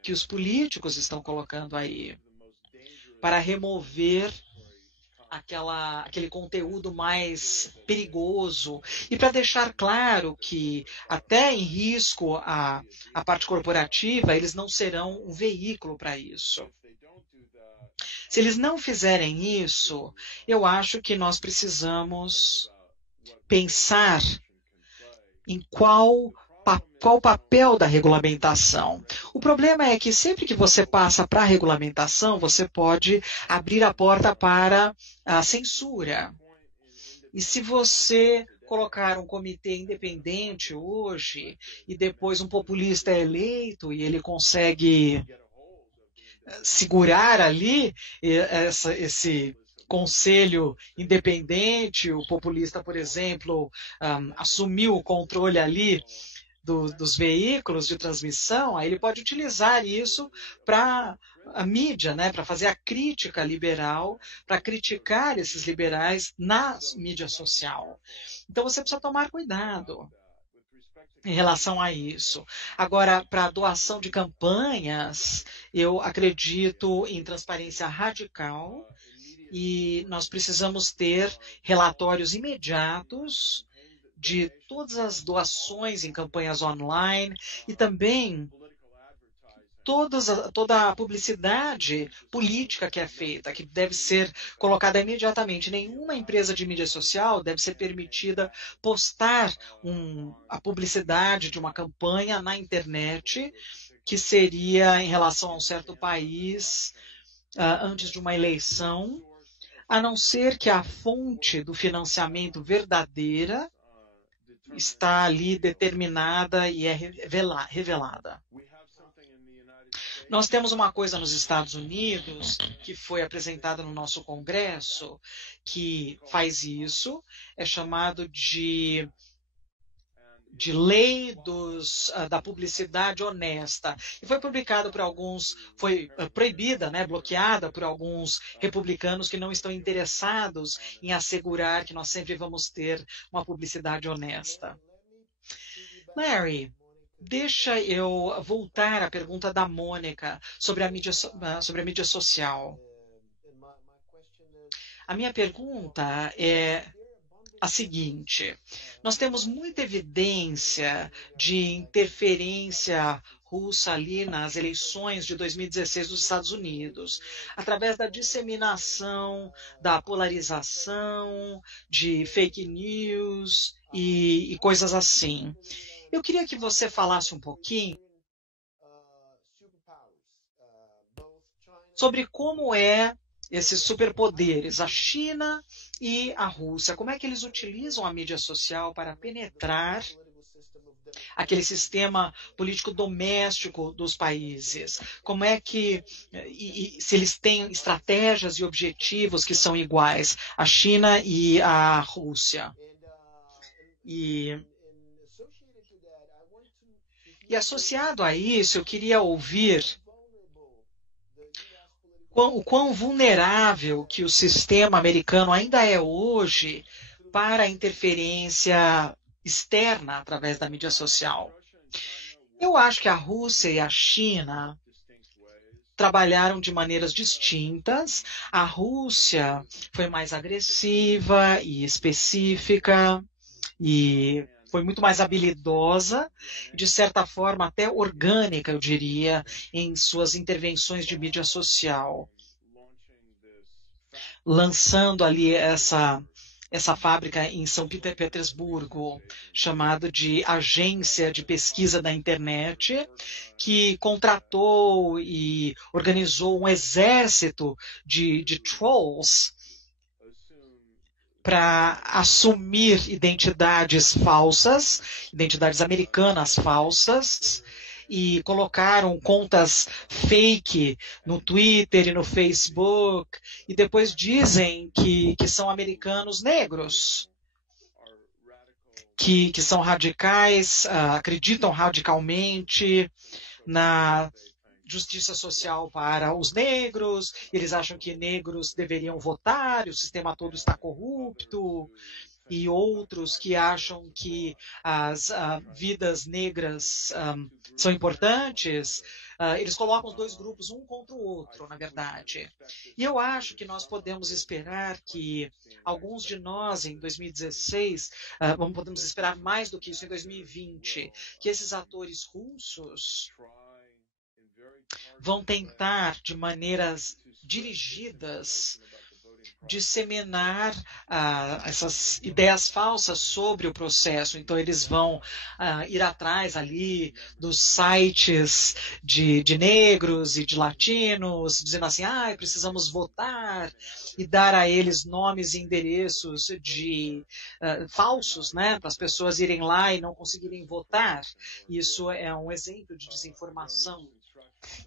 que os políticos estão colocando aí, para remover aquele conteúdo mais perigoso e para deixar claro que até em risco a parte corporativa, eles não serão um veículo para isso. Se eles não fizerem isso, eu acho que nós precisamos pensar em qual o papel da regulamentação. O problema é que sempre que você passa para a regulamentação, você pode abrir a porta para a censura. E se você colocar um comitê independente hoje e depois um populista é eleito e ele consegue segurar ali esse conselho independente, o populista, por exemplo, assumiu o controle ali dos veículos de transmissão, aí ele pode utilizar isso para a mídia, né, para fazer a crítica liberal, para criticar esses liberais na mídia social. Então você precisa tomar cuidado em relação a isso. Agora, para a doação de campanhas, eu acredito em transparência radical e nós precisamos ter relatórios imediatos de todas as doações em campanhas online e também toda a publicidade política que é feita, que deve ser colocada imediatamente. Nenhuma empresa de mídia social deve ser permitida postar a publicidade de uma campanha na internet, que seria em relação a um certo país antes de uma eleição, a não ser que a fonte do financiamento verdadeira está ali determinada e é revelada. Nós temos uma coisa nos Estados Unidos que foi apresentada no nosso Congresso que faz isso, é chamado de lei da publicidade honesta. E foi publicado por alguns, foi proibida, né, bloqueada por alguns republicanos que não estão interessados em assegurar que nós sempre vamos ter uma publicidade honesta. Larry, deixa eu voltar à pergunta da Mônica sobre a mídia social. A minha pergunta é a seguinte: nós temos muita evidência de interferência russa ali nas eleições de 2016 dos Estados Unidos, através da disseminação, da polarização, de fake news e coisas assim. Eu queria que você falasse um pouquinho sobre como esses superpoderes, a China e a Rússia, como é que eles utilizam a mídia social para penetrar aquele sistema político doméstico dos países, como é que, se eles têm estratégias e objetivos que são iguais, a China e a Rússia. E associado a isso, eu queria ouvir o quão vulnerável que o sistema americano ainda é hoje para a interferência externa através da mídia social. Eu acho que a Rússia e a China trabalharam de maneiras distintas. A Rússia foi mais agressiva e específica e foi muito mais habilidosa, de certa forma até orgânica, eu diria, em suas intervenções de mídia social, lançando ali essa fábrica em São Petersburgo, chamada de Agência de Pesquisa da Internet, que contratou e organizou um exército de trolls para assumir identidades falsas, identidades americanas falsas, e colocaram contas fake no Twitter e no Facebook, e depois dizem que são americanos negros, que são radicais, acreditam radicalmente na justiça social para os negros, eles acham que negros deveriam votar, e o sistema todo está corrupto, e outros que acham que as vidas negras são importantes. Eles colocam os dois grupos um contra o outro, na verdade. E eu acho que nós podemos esperar que alguns de nós, em 2016, podemos esperar mais do que isso em 2020, que esses atores russos vão tentar, de maneiras dirigidas, disseminar essas ideias falsas sobre o processo. Então, eles vão ir atrás ali dos sites de negros e de latinos, dizendo assim, precisamos votar, e dar a eles nomes e endereços falsos, né, para as pessoas irem lá e não conseguirem votar. Isso é um exemplo de desinformação.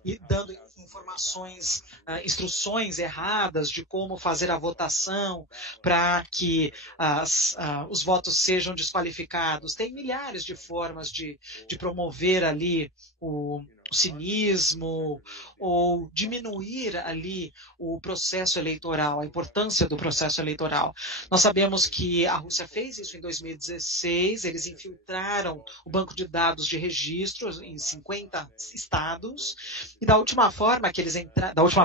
E dando informações, instruções erradas de como fazer a votação para que os votos sejam desqualificados. Tem milhares de formas de promover ali o cinismo ou diminuir ali o processo eleitoral, a importância do processo eleitoral. Nós sabemos que a Rússia fez isso em 2016, eles infiltraram o banco de dados de registro em 50 estados, e da última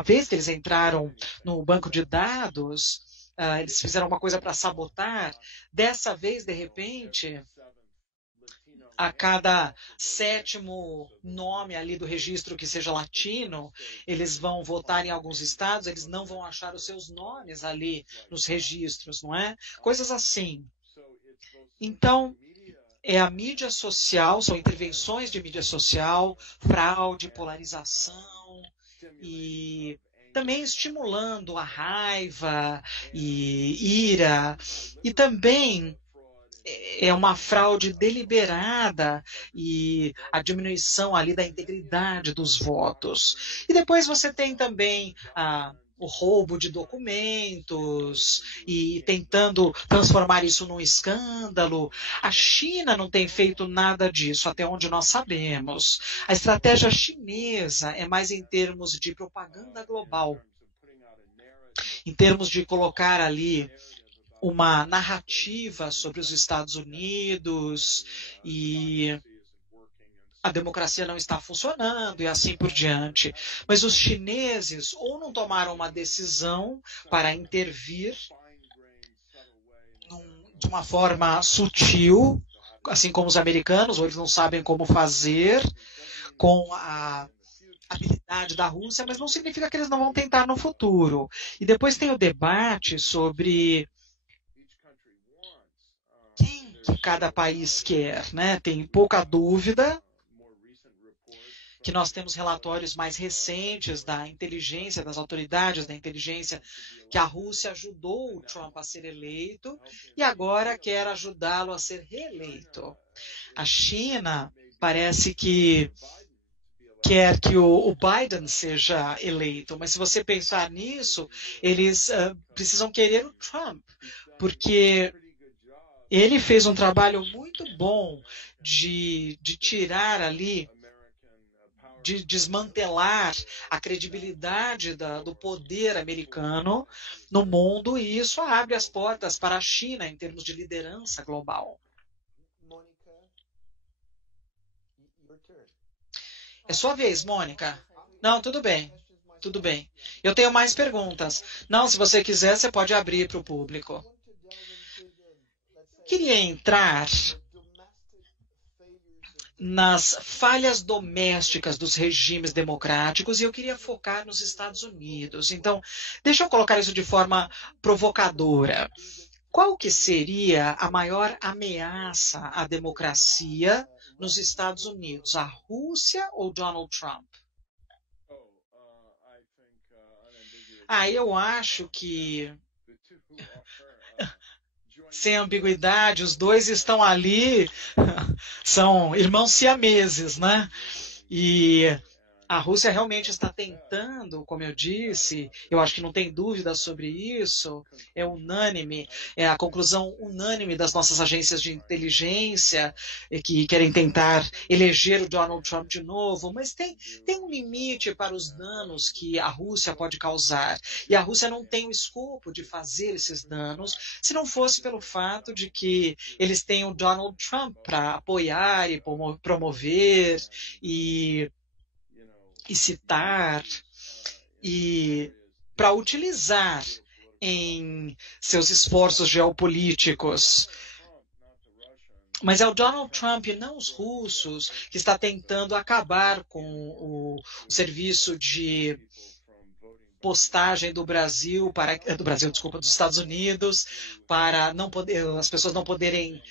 vez que eles entraram no banco de dados, eles fizeram uma coisa para sabotar. Dessa vez, de repente, a cada 7º nome ali do registro que seja latino, eles vão votar em alguns estados, eles não vão achar os seus nomes ali nos registros, não é? Coisas assim. Então, é a mídia social, são intervenções de mídia social, fraude, polarização, e também estimulando a raiva e ira, e também é uma fraude deliberada e a diminuição ali da integridade dos votos. E depois você tem também o roubo de documentos e tentando transformar isso num escândalo. A China não tem feito nada disso, até onde nós sabemos. A estratégia chinesa é mais em termos de propaganda global, em termos de colocar ali uma narrativa sobre os Estados Unidos e a democracia não está funcionando e assim por diante. Mas os chineses ou não tomaram uma decisão para intervir de uma forma sutil, assim como os americanos, ou eles não sabem como fazer com a habilidade da Rússia, mas não significa que eles não vão tentar no futuro. E depois tem o debate sobre quem que cada país quer, né? Tem pouca dúvida que nós temos relatórios mais recentes da inteligência, das autoridades da inteligência, que a Rússia ajudou o Trump a ser eleito e agora quer ajudá-lo a ser reeleito. A China parece que quer que o Biden seja eleito, mas se você pensar nisso, eles precisam querer o Trump, porque ele fez um trabalho muito bom de tirar ali, de desmantelar a credibilidade do poder americano no mundo, e isso abre as portas para a China em termos de liderança global. É sua vez, Mônica. Não, tudo bem. Tudo bem. Eu tenho mais perguntas. Não, se você quiser, você pode abrir para o público. Queria entrar nas falhas domésticas dos regimes democráticos e eu queria focar nos Estados Unidos. Então, deixa eu colocar isso de forma provocadora. Qual que seria a maior ameaça à democracia nos Estados Unidos? A Rússia ou Donald Trump? Eu acho que, sem ambiguidade, os dois estão ali, são irmãos siameses, né? E a Rússia realmente está tentando, como eu disse, eu acho que não tem dúvida sobre isso, é unânime, é a conclusão unânime das nossas agências de inteligência que querem tentar eleger o Donald Trump de novo, mas tem um limite para os danos que a Rússia pode causar. E a Rússia não tem o escopo de fazer esses danos se não fosse pelo fato de que eles têm o Donald Trump para apoiar e promover e citar e para utilizar em seus esforços geopolíticos. Mas é o Donald Trump e não os russos que está tentando acabar com o serviço de postagem dos Estados Unidos, para as pessoas não poderem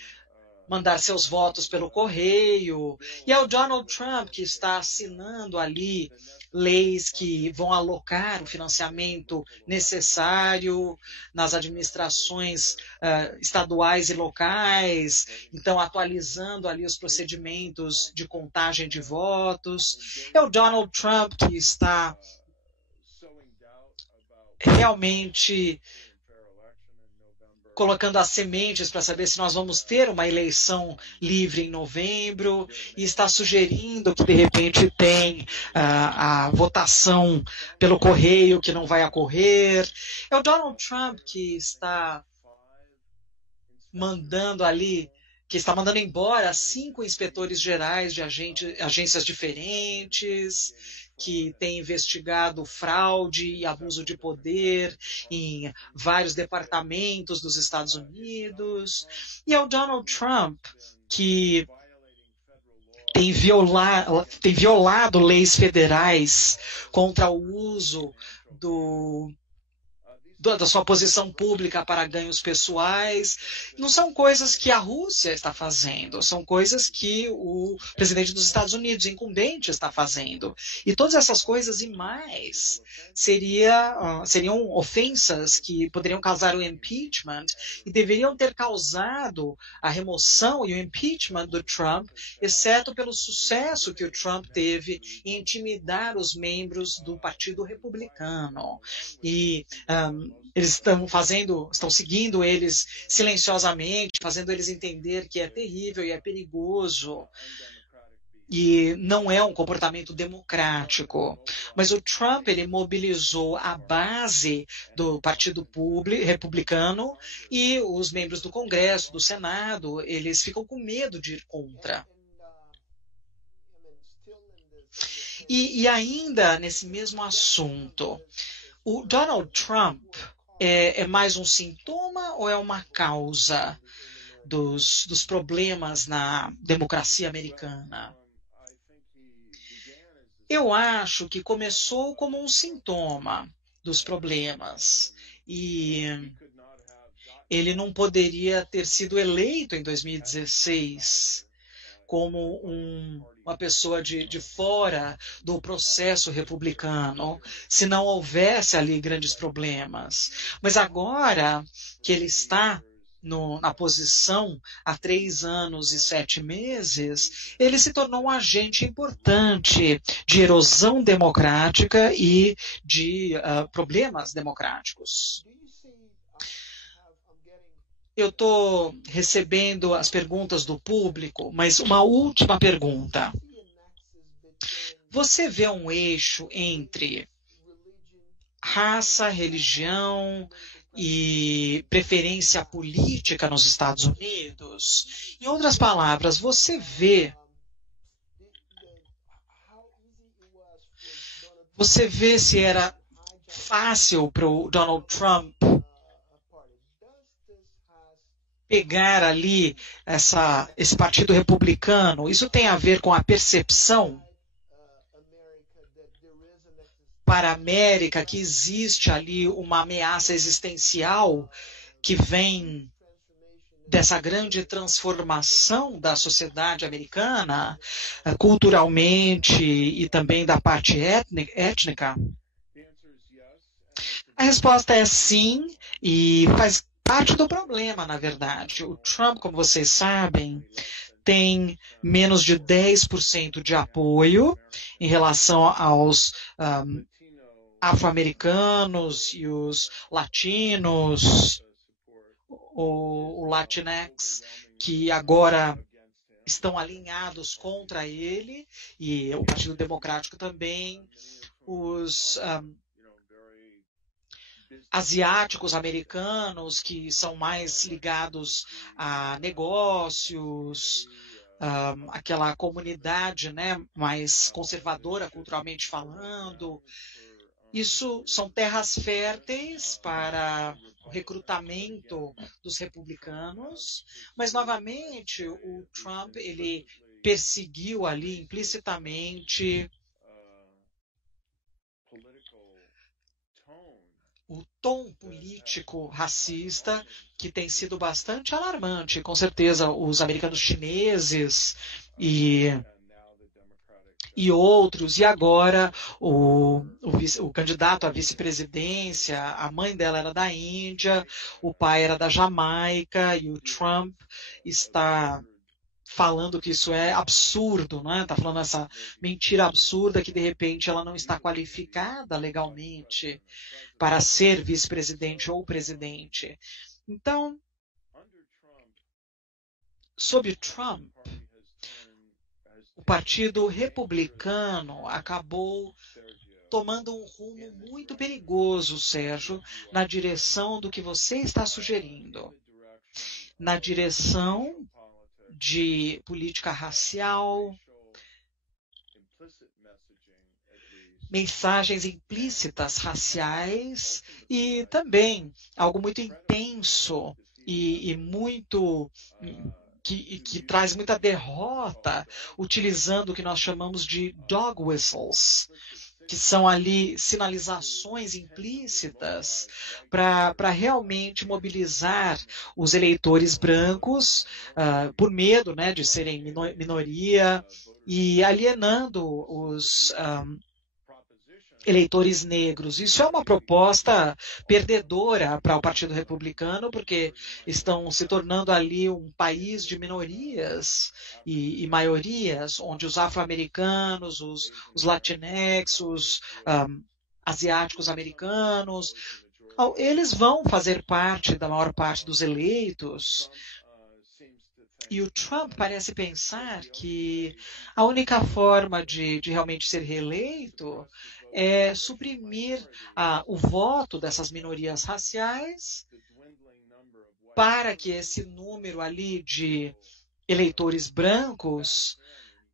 mandar seus votos pelo correio. E é o Donald Trump que está assinando ali leis que vão alocar o financiamento necessário nas administrações estaduais e locais, então atualizando ali os procedimentos de contagem de votos. É o Donald Trump que está realmente colocando as sementes para saber se nós vamos ter uma eleição livre em novembro, e está sugerindo que, de repente, tem a votação pelo correio que não vai ocorrer. É o Donald Trump que está mandando embora 5 inspetores gerais de agências diferentes, que tem investigado fraude e abuso de poder em vários departamentos dos Estados Unidos. E é o Donald Trump que tem violado leis federais contra o uso da sua posição pública para ganhos pessoais. Não são coisas que a Rússia está fazendo, são coisas que o presidente dos Estados Unidos, incumbente, está fazendo. E todas essas coisas e mais seriam ofensas que poderiam causar o impeachment e deveriam ter causado a remoção e o impeachment do Trump, exceto pelo sucesso que o Trump teve em intimidar os membros do Partido Republicano. E eles estão seguindo eles silenciosamente, fazendo eles entender que é terrível e é perigoso. E não é um comportamento democrático. Mas o Trump, ele mobilizou a base do Partido Republicano e os membros do Congresso, do Senado, eles ficam com medo de ir contra. E ainda nesse mesmo assunto, o Donald Trump é mais um sintoma ou é uma causa dos problemas na democracia americana? Eu acho que começou como um sintoma dos problemas e ele não poderia ter sido eleito em 2016 como uma pessoa de fora do processo republicano, se não houvesse ali grandes problemas. Mas agora que ele está na posição há 3 anos e 7 meses, ele se tornou um agente importante de erosão democrática e de problemas democráticos. Eu estou recebendo as perguntas do público, mas uma última pergunta. Você vê um eixo entre raça, religião e preferência política nos Estados Unidos? Em outras palavras, você vê se era fácil para o Donald Trump pegar ali esse partido republicano? Isso tem a ver com a percepção para a América que existe ali uma ameaça existencial que vem dessa grande transformação da sociedade americana, culturalmente e também da parte étnica? A resposta é sim, e faz parte do problema, na verdade. O Trump, como vocês sabem, tem menos de 10% de apoio em relação aos afro-americanos e os latinos, o Latinx, que agora estão alinhados contra ele, e o Partido Democrático também, os asiáticos americanos, que são mais ligados a negócios, aquela comunidade, né, mais conservadora culturalmente falando. Isso são terras férteis para o recrutamento dos republicanos, mas, novamente, o Trump ele perseguiu ali implicitamente o tom político racista, que tem sido bastante alarmante. Com certeza, os americanos chineses e outros, e agora o candidato à vice-presidência, a mãe dela era da Índia, o pai era da Jamaica, e o Trump está falando que isso é absurdo, né? Está falando essa mentira absurda que, de repente, ela não está qualificada legalmente para ser vice-presidente ou presidente. Então, sob Trump, o Partido Republicano acabou tomando um rumo muito perigoso, Sérgio, na direção do que você está sugerindo, na direção de política racial, mensagens implícitas raciais e também algo muito intenso e muito que traz muita derrota, utilizando o que nós chamamos de dog whistles, que são ali sinalizações implícitas para realmente mobilizar os eleitores brancos por medo, né, de serem minoria, e alienando os eleitores negros. Isso é uma proposta perdedora para o Partido Republicano, porque estão se tornando ali um país de minorias e maiorias, onde os afro-americanos, os latinx, os asiáticos americanos, eles vão fazer parte da maior parte dos eleitos. E o Trump parece pensar que a única forma de realmente ser reeleito é suprimir o voto dessas minorias raciais para que esse número ali de eleitores brancos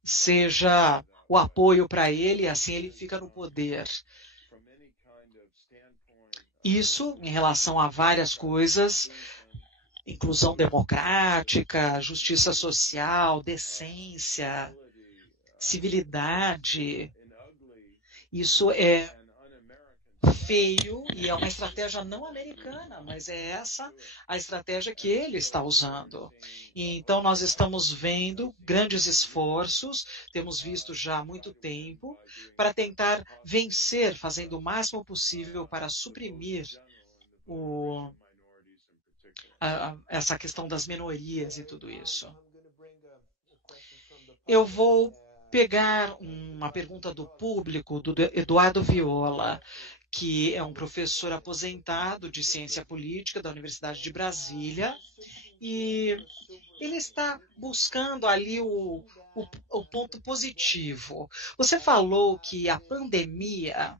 seja o apoio para ele, e assim ele fica no poder. Isso em relação a várias coisas: inclusão democrática, justiça social, decência, civilidade. Isso é feio e é uma estratégia não americana, mas é essa a estratégia que ele está usando. E então nós estamos vendo grandes esforços, temos visto já há muito tempo, para tentar vencer, fazendo o máximo possível para suprimir essa questão das minorias e tudo isso. Eu vou pegar uma pergunta do público, do Eduardo Viola, que é um professor aposentado de ciência política da Universidade de Brasília, e ele está buscando ali o ponto positivo. Você falou que a pandemia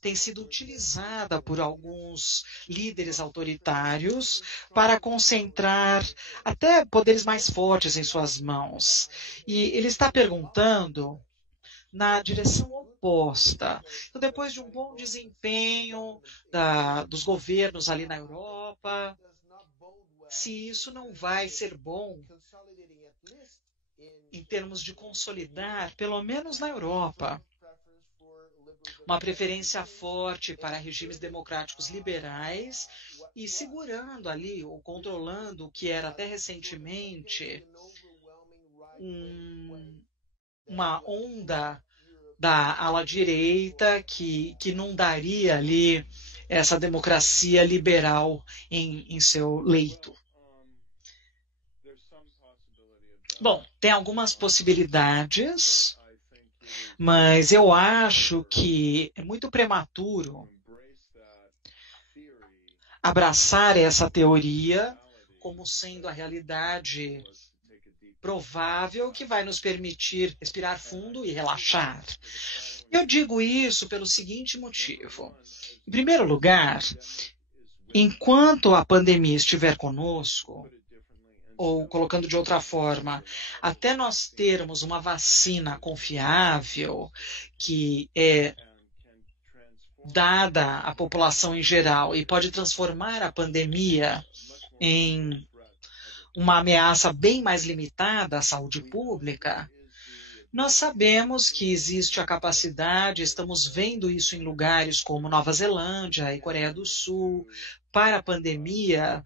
tem sido utilizada por alguns líderes autoritários para concentrar até poderes mais fortes em suas mãos. E ele está perguntando na direção oposta. Então, depois de um bom desempenho dos governos ali na Europa, se isso não vai ser bom em termos de consolidar, pelo menos na Europa, uma preferência forte para regimes democráticos liberais e segurando ali, ou controlando o que era até recentemente uma onda da ala direita que inundaria ali essa democracia liberal em seu leito. Bom, tem algumas possibilidades, mas eu acho que é muito prematuro abraçar essa teoria como sendo a realidade provável que vai nos permitir respirar fundo e relaxar. Eu digo isso pelo seguinte motivo. Em primeiro lugar, enquanto a pandemia estiver conosco, ou colocando de outra forma, até nós termos uma vacina confiável que é dada à população em geral e pode transformar a pandemia em uma ameaça bem mais limitada à saúde pública, nós sabemos que existe a capacidade, estamos vendo isso em lugares como Nova Zelândia e Coreia do Sul, para a pandemia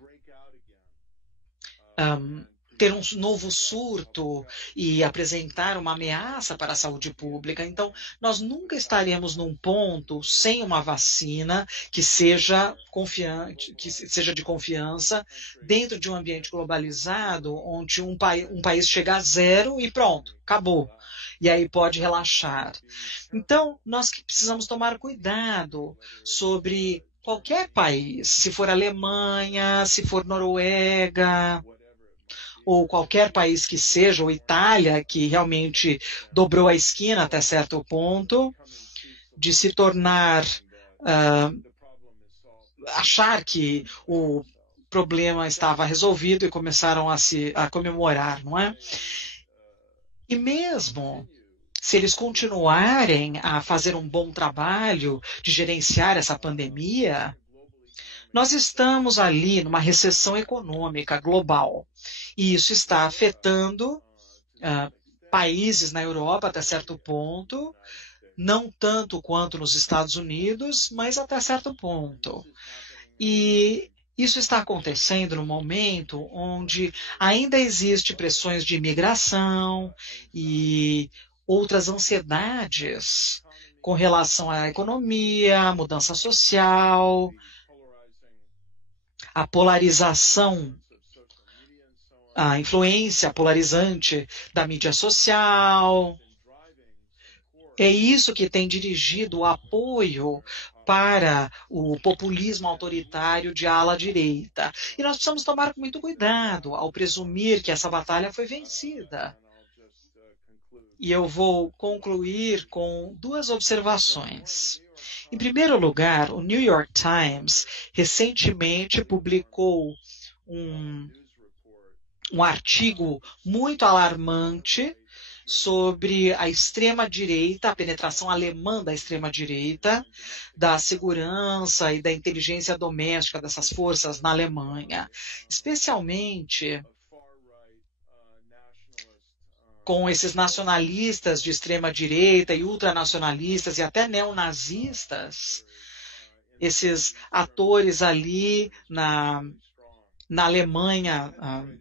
ter um novo surto e apresentar uma ameaça para a saúde pública. Então, nós nunca estaremos num ponto sem uma vacina que seja confiante, que seja de confiança, dentro de um ambiente globalizado, onde um país chega a zero e pronto, acabou. E aí pode relaxar. Então, nós precisamos tomar cuidado sobre qualquer país, se for Alemanha, se for Noruega, ou qualquer país que seja, ou Itália, que realmente dobrou a esquina até certo ponto, de se tornar, achar que o problema estava resolvido e começaram a comemorar, não é? E mesmo se eles continuarem a fazer um bom trabalho de gerenciar essa pandemia, nós estamos ali numa recessão econômica global. E isso está afetando países na Europa até certo ponto, não tanto quanto nos Estados Unidos, mas até certo ponto. E isso está acontecendo no momento onde ainda existe pressões de imigração e outras ansiedades com relação à economia, à mudança social, a polarização, a influência polarizante da mídia social. É isso que tem dirigido o apoio para o populismo autoritário de ala direita. E nós precisamos tomar muito cuidado ao presumir que essa batalha foi vencida. E eu vou concluir com duas observações. Em primeiro lugar, o New York Times recentemente publicou um artigo muito alarmante sobre a extrema-direita, a penetração alemã da extrema-direita, da segurança e da inteligência doméstica dessas forças na Alemanha, especialmente com esses nacionalistas de extrema-direita e ultranacionalistas e até neonazistas esses atores ali na Alemanha,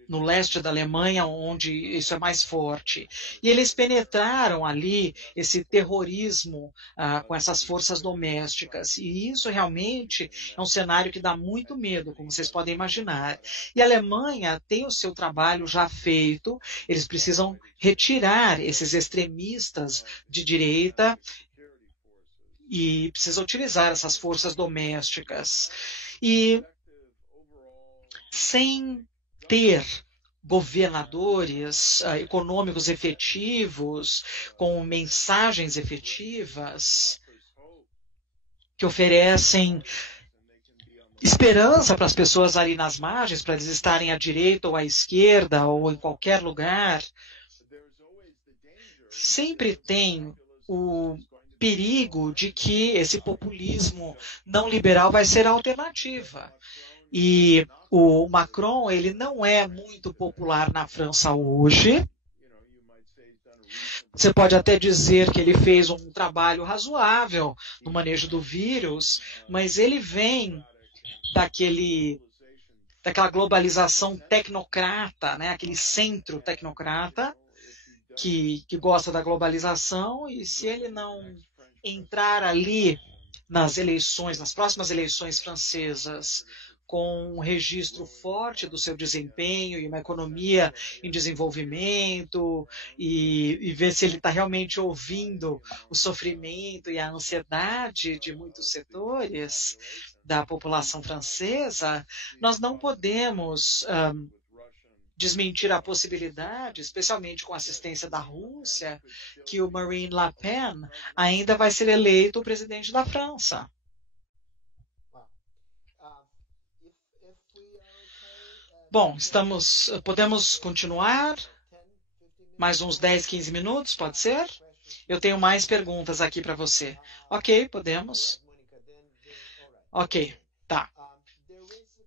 no leste da Alemanha, onde isso é mais forte. E eles penetraram ali esse terrorismo com essas forças domésticas. E isso realmente é um cenário que dá muito medo, como vocês podem imaginar. E a Alemanha tem o seu trabalho já feito, eles precisam retirar esses extremistas de direita e precisam utilizar essas forças domésticas. E sem ter governadores econômicos efetivos, com mensagens efetivas, que oferecem esperança para as pessoas ali nas margens, para eles estarem à direita ou à esquerda, ou em qualquer lugar, sempre tem o perigo de que esse populismo não liberal vai ser a alternativa. E o Macron, ele não é muito popular na França hoje. Você pode até dizer que ele fez um trabalho razoável no manejo do vírus, mas ele vem daquela globalização tecnocrata, né? Aquele centro tecnocrata que gosta da globalização, e se ele não entrar ali nas próximas eleições francesas, com um registro forte do seu desempenho e uma economia em desenvolvimento, e ver se ele está realmente ouvindo o sofrimento e a ansiedade de muitos setores da população francesa, nós não podemos desmentir a possibilidade, especialmente com a assistência da Rússia, que o Marine Le Pen ainda vai ser eleito o presidente da França. Bom, podemos continuar? Mais uns 10, 15 minutos, pode ser? Eu tenho mais perguntas aqui para você. Ok, podemos. Ok, tá.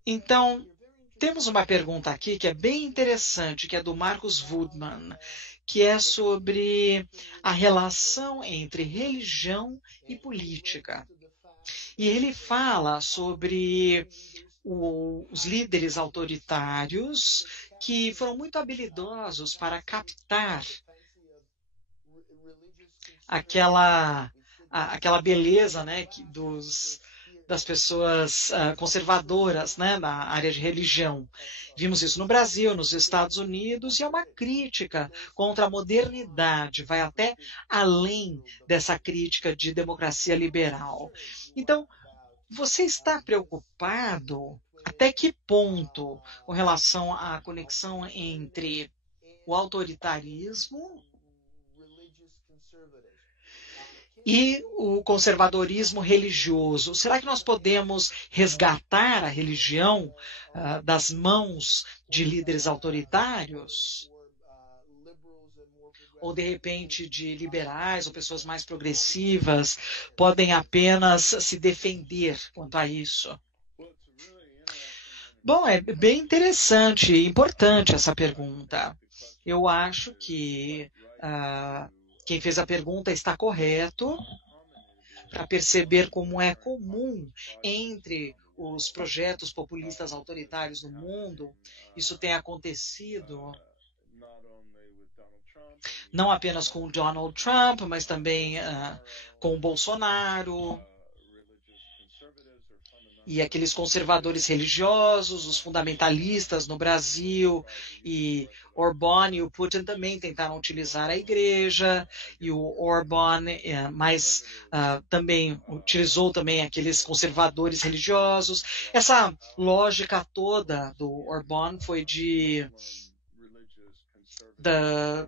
Então, temos uma pergunta aqui que é bem interessante, que é do Marcus Woodman, que é sobre a relação entre religião e política. E ele fala sobre os líderes autoritários que foram muito habilidosos para captar aquela beleza, né, das pessoas conservadoras, né, na área de religião. Vimos isso no Brasil, nos Estados Unidos, e é uma crítica contra a modernidade, vai até além dessa crítica de democracia liberal. Então, você está preocupado até que ponto com relação à conexão entre o autoritarismo e o conservadorismo religioso? Será que nós podemos resgatar a religião das mãos de líderes autoritários? Ou, de repente, de liberais ou pessoas mais progressivas podem apenas se defender quanto a isso? Bom, é bem interessante e importante essa pergunta. Eu acho que quem fez a pergunta está correto para perceber como é comum entre os projetos populistas autoritários no mundo. Isso tem acontecido não apenas com o Donald Trump, mas também com o Bolsonaro e aqueles conservadores religiosos, os fundamentalistas no Brasil, e Orbán e o Putin também tentaram utilizar a igreja, e o Orbán também utilizou também aqueles conservadores religiosos. Essa lógica toda do Orbán foi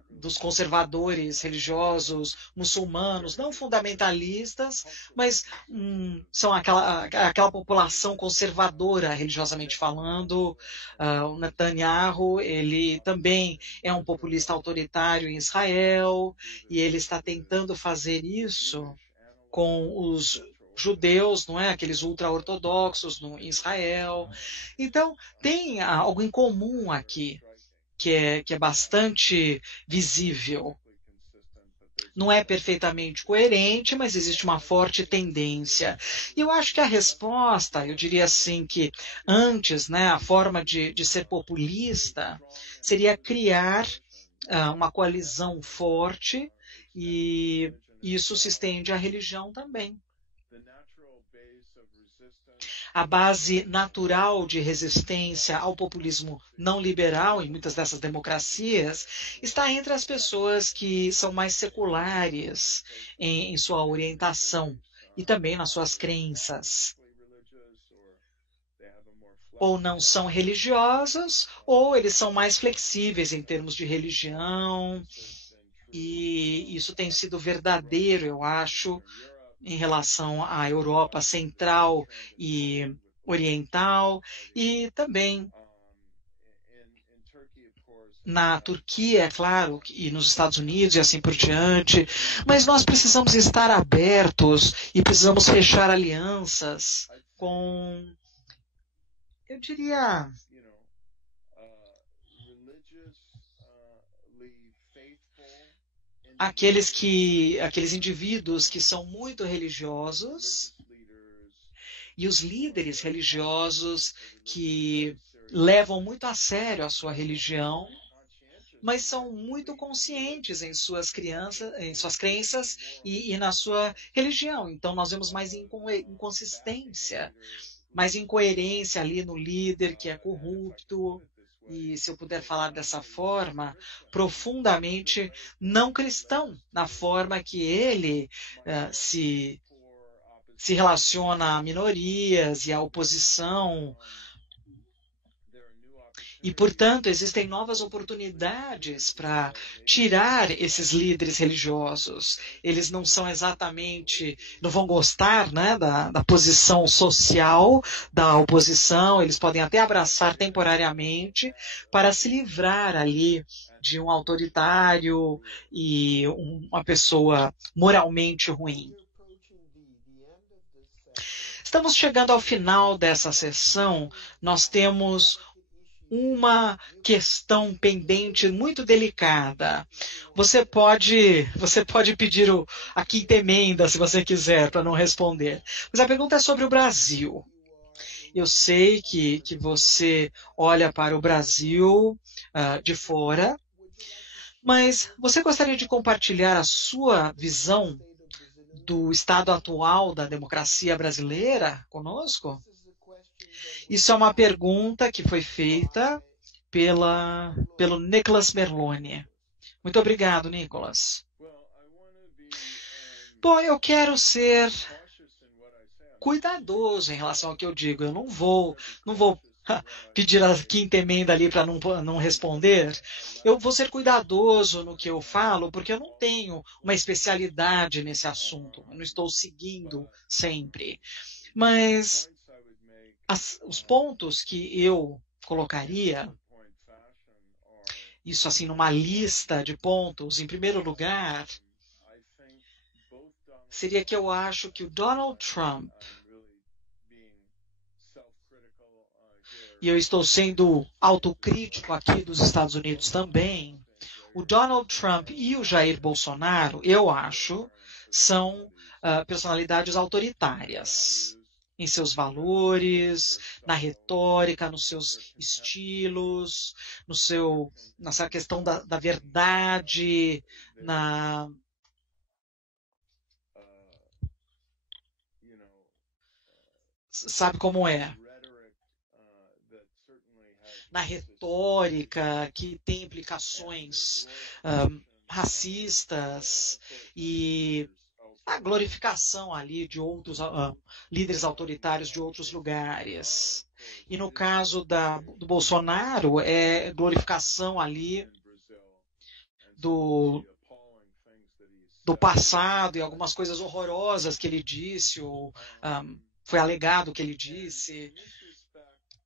dos conservadores religiosos muçulmanos, não fundamentalistas, mas são aquela população conservadora, religiosamente falando. O Netanyahu, ele também é um populista autoritário em Israel, e ele está tentando fazer isso com os judeus, não é? Aqueles ultra-ortodoxos em Israel. Então, tem algo em comum aqui, que é bastante visível. não é perfeitamente coerente, mas existe uma forte tendência. E eu acho que a resposta, eu diria assim, que antes, né, a forma de ser populista seria criar uma coalizão forte, e isso se estende à religião também. A base natural de resistência ao populismo não liberal em muitas dessas democracias está entre as pessoas que são mais seculares em sua orientação e também nas suas crenças. Ou não são religiosos, ou eles são mais flexíveis em termos de religião, e isso tem sido verdadeiro, eu acho, em relação à Europa Central e Oriental, e também na Turquia, é claro, e nos Estados Unidos e assim por diante, mas nós precisamos estar abertos e precisamos fechar alianças com, eu diria, aqueles indivíduos que são muito religiosos e os líderes religiosos que levam muito a sério a sua religião, mas são muito conscientes em suas crenças e na sua religião. Então nós vemos mais inconsistência, mais incoerência ali no líder que é corrupto, e, se eu puder falar dessa forma, profundamente não cristão, na forma que ele se relaciona a minorias e à oposição. E, portanto, existem novas oportunidades para tirar esses líderes religiosos. Eles não são exatamente, não vão gostar, né, da posição social da oposição, eles podem até abraçar temporariamente para se livrar ali de um autoritário e uma pessoa moralmente ruim. Estamos chegando ao final dessa sessão. Nós temos uma questão pendente muito delicada. Você pode pedir a quinta emenda, se você quiser, para não responder. Mas a pergunta é sobre o Brasil. Eu sei que você olha para o Brasil de fora, mas você gostaria de compartilhar a sua visão do estado atual da democracia brasileira conosco? Isso é uma pergunta que foi feita pelo Nicolas Merloni. Muito obrigado, Nicolas. Bom, eu quero ser cuidadoso em relação ao que eu digo. Eu não vou pedir a quinta emenda ali para não responder. Eu vou ser cuidadoso no que eu falo, porque eu não tenho uma especialidade nesse assunto. Eu não estou seguindo sempre. Mas os pontos que eu colocaria, isso assim numa lista de pontos, em primeiro lugar, seria que eu acho que o Donald Trump, e eu estou sendo autocrítico aqui dos Estados Unidos também, o Donald Trump e o Jair Bolsonaro, eu acho, são personalidades autoritárias em seus valores, na retórica, nos seus estilos, nessa questão da verdade, sabe como é? Na retórica que tem implicações racistas e a glorificação ali de outros líderes autoritários de outros lugares. E no caso do Bolsonaro, é glorificação ali do passado e algumas coisas horrorosas que ele disse, ou foi alegado que ele disse.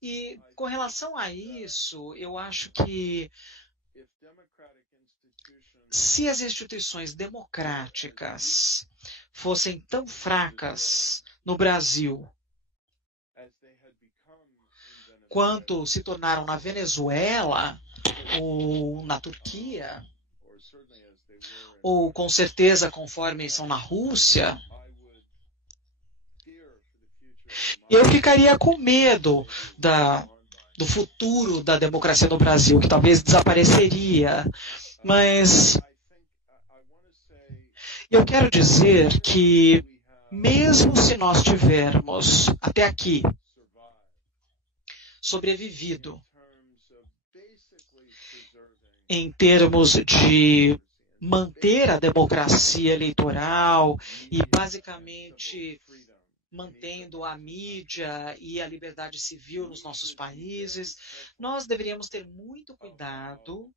E com relação a isso, eu acho que se as instituições democráticas fossem tão fracas no Brasil quanto se tornaram na Venezuela ou na Turquia, ou com certeza conforme são na Rússia, eu ficaria com medo do futuro da democracia no Brasil, que talvez desapareceria. Mas eu quero dizer que, mesmo se nós tivermos até aqui sobrevivido em termos de manter a democracia eleitoral e basicamente mantendo a mídia e a liberdade civil nos nossos países, nós deveríamos ter muito cuidado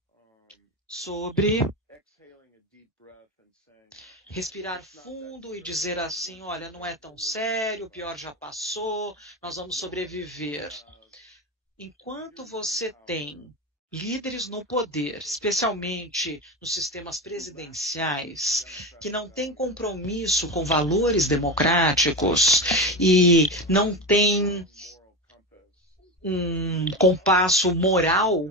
sobre respirar fundo e dizer assim, olha, não é tão sério, o pior já passou, nós vamos sobreviver. Enquanto você tem líderes no poder, especialmente nos sistemas presidenciais, que não têm compromisso com valores democráticos e não têm um compasso moral,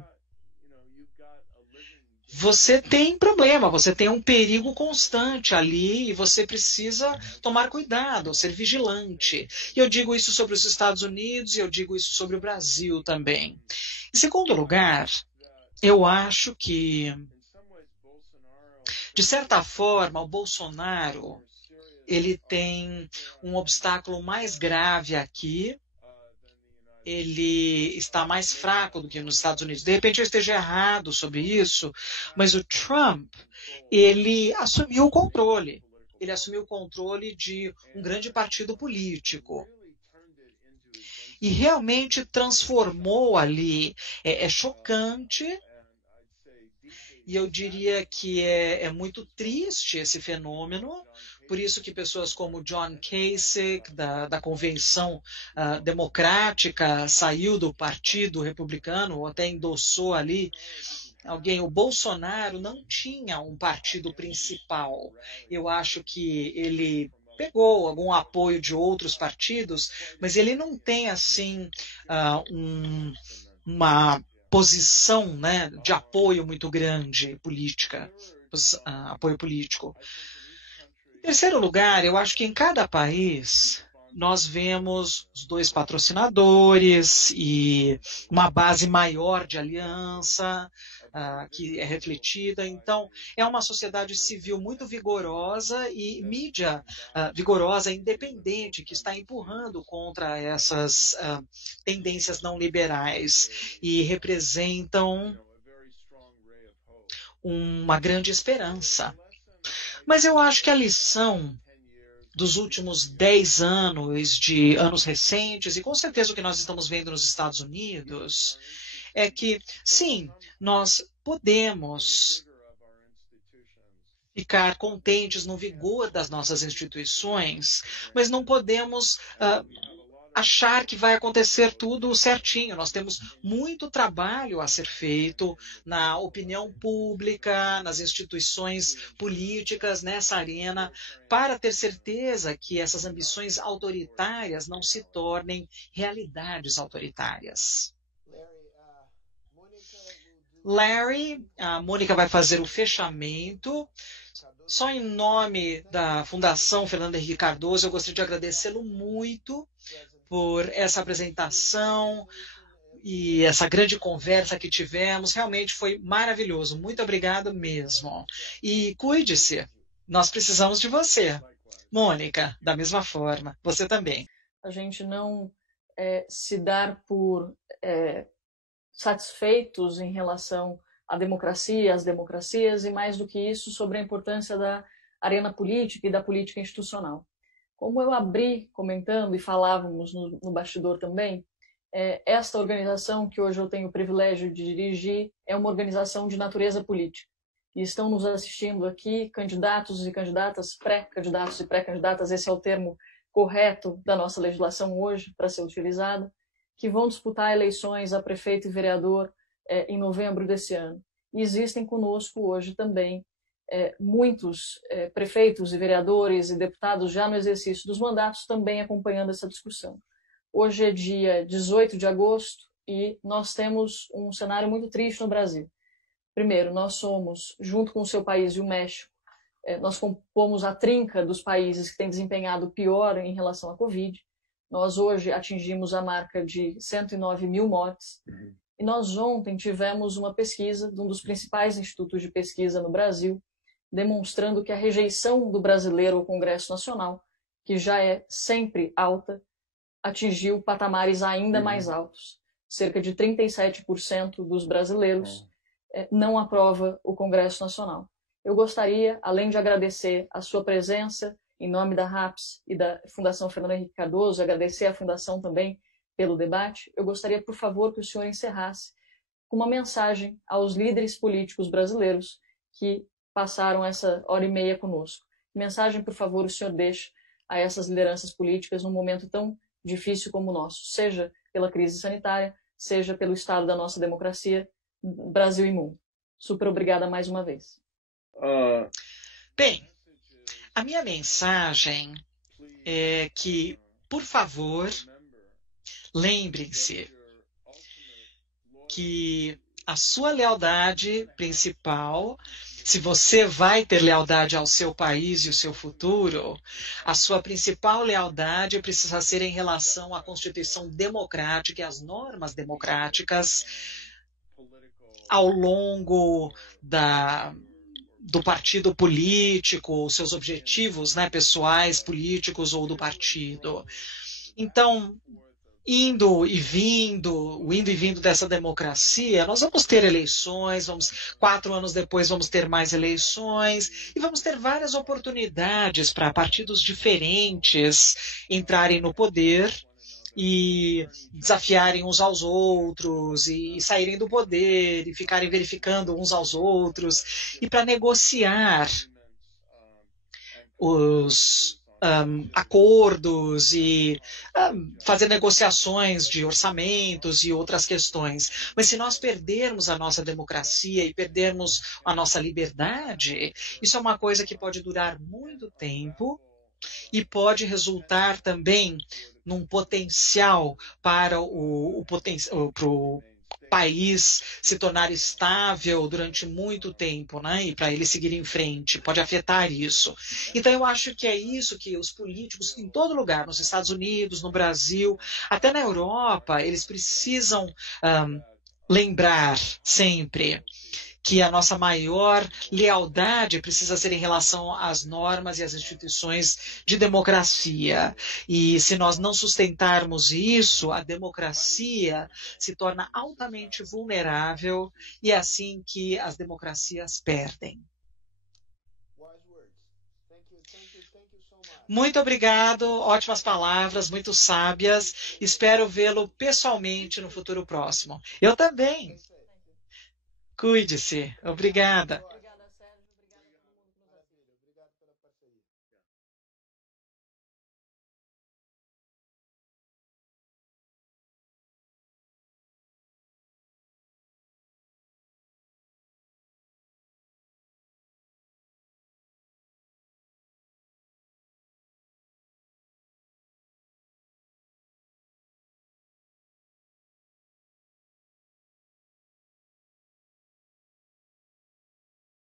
você tem problema, você tem um perigo constante ali e você precisa tomar cuidado, ser vigilante. E eu digo isso sobre os Estados Unidos e eu digo isso sobre o Brasil também. Em segundo lugar, eu acho que, de certa forma, o Bolsonaro ele tem um obstáculo mais grave aqui. Ele está mais fraco do que nos Estados Unidos. De repente eu esteja errado sobre isso, mas o Trump, ele assumiu o controle. Ele assumiu o controle de um grande partido político. E realmente transformou ali. É chocante. E eu diria que é muito triste esse fenômeno. Por isso que pessoas como John Kasich, da Convenção Democrática, saiu do Partido Republicano, ou até endossou ali alguém. O Bolsonaro não tinha um partido principal. Eu acho que ele pegou algum apoio de outros partidos, mas ele não tem assim uma posição, né, de apoio muito grande política, apoio político. Em terceiro lugar, eu acho que em cada país nós vemos os dois patrocinadores e uma base maior de aliança que é refletida. Então, é uma sociedade civil muito vigorosa e mídia vigorosa e independente que está empurrando contra essas tendências não liberais e representam uma grande esperança. Mas eu acho que a lição dos últimos 10 anos, de anos recentes, e com certeza o que nós estamos vendo nos Estados Unidos, é que, sim, nós podemos ficar contentes no vigor das nossas instituições, mas não podemos achar que vai acontecer tudo certinho. Nós temos muito trabalho a ser feito na opinião pública, nas instituições políticas, nessa arena, para ter certeza que essas ambições autoritárias não se tornem realidades autoritárias. Larry, a Mônica vai fazer o fechamento. Só em nome da Fundação Fernando Henrique Cardoso, eu gostaria de agradecê-lo muito por essa apresentação e essa grande conversa que tivemos. Realmente foi maravilhoso. Muito obrigado mesmo. E cuide-se. Nós precisamos de você. Mônica, da mesma forma. Você também. A gente não se dar por satisfeitos em relação à democracia, às democracias, e mais do que isso, sobre a importância da arena política e da política institucional. Como eu abri comentando e falávamos no bastidor também, esta organização que hoje eu tenho o privilégio de dirigir é uma organização de natureza política. E estão nos assistindo aqui candidatos e candidatas, pré-candidatos e pré-candidatas, esse é o termo correto da nossa legislação hoje para ser utilizado, que vão disputar eleições a prefeito e vereador em novembro desse ano. E existem conosco hoje também muitos prefeitos e vereadores e deputados já no exercício dos mandatos também acompanhando essa discussão. Hoje é dia 18 de agosto e nós temos um cenário muito triste no Brasil. Primeiro, nós somos, junto com o seu país e o México, nós compomos a trinca dos países que têm desempenhado pior em relação à Covid. Nós hoje atingimos a marca de 109 mil mortes. E nós ontem tivemos uma pesquisa de um dos principais institutos de pesquisa no Brasil, demonstrando que a rejeição do brasileiro ao Congresso Nacional, que já é sempre alta, atingiu patamares ainda mais altos. Cerca de 37% dos brasileiros não aprova o Congresso Nacional. Eu gostaria, além de agradecer a sua presença em nome da RAPS e da Fundação Fernando Henrique Cardoso, agradecer à Fundação também pelo debate, eu gostaria, por favor, que o senhor encerrasse com uma mensagem aos líderes políticos brasileiros que passaram essa hora e meia conosco. Que mensagem, por favor, o senhor deixa a essas lideranças políticas num momento tão difícil como o nosso, seja pela crise sanitária, seja pelo estado da nossa democracia, Brasil e mundo. Super obrigada mais uma vez. Bem, a minha mensagem é que, por favor, lembrem-se que a sua lealdade principal, se você vai ter lealdade ao seu país e ao seu futuro, a sua principal lealdade precisa ser em relação à Constituição democrática e às normas democráticas ao longo do partido político, seus objetivos, né, pessoais, políticos ou do partido. Então, indo e vindo dessa democracia, nós vamos ter eleições, 4 anos depois vamos ter mais eleições, e vamos ter várias oportunidades para partidos diferentes entrarem no poder e desafiarem uns aos outros, e saírem do poder, e ficarem verificando uns aos outros, e para negociar os acordos e fazer negociações de orçamentos e outras questões. Mas se nós perdermos a nossa democracia e perdermos a nossa liberdade, isso é uma coisa que pode durar muito tempo e pode resultar também num potencial para o país se tornar estável durante muito tempo, né? E para ele seguir em frente, pode afetar isso. Então eu acho que é isso que os políticos em todo lugar, nos Estados Unidos, no Brasil, até na Europa, eles precisam lembrar sempre que a nossa maior lealdade precisa ser em relação às normas e às instituições de democracia. E se nós não sustentarmos isso, a democracia se torna altamente vulnerável e é assim que as democracias perdem. Muito obrigado, ótimas palavras, muito sábias. Espero vê-lo pessoalmente no futuro próximo. Eu também. Cuide-se. Obrigada.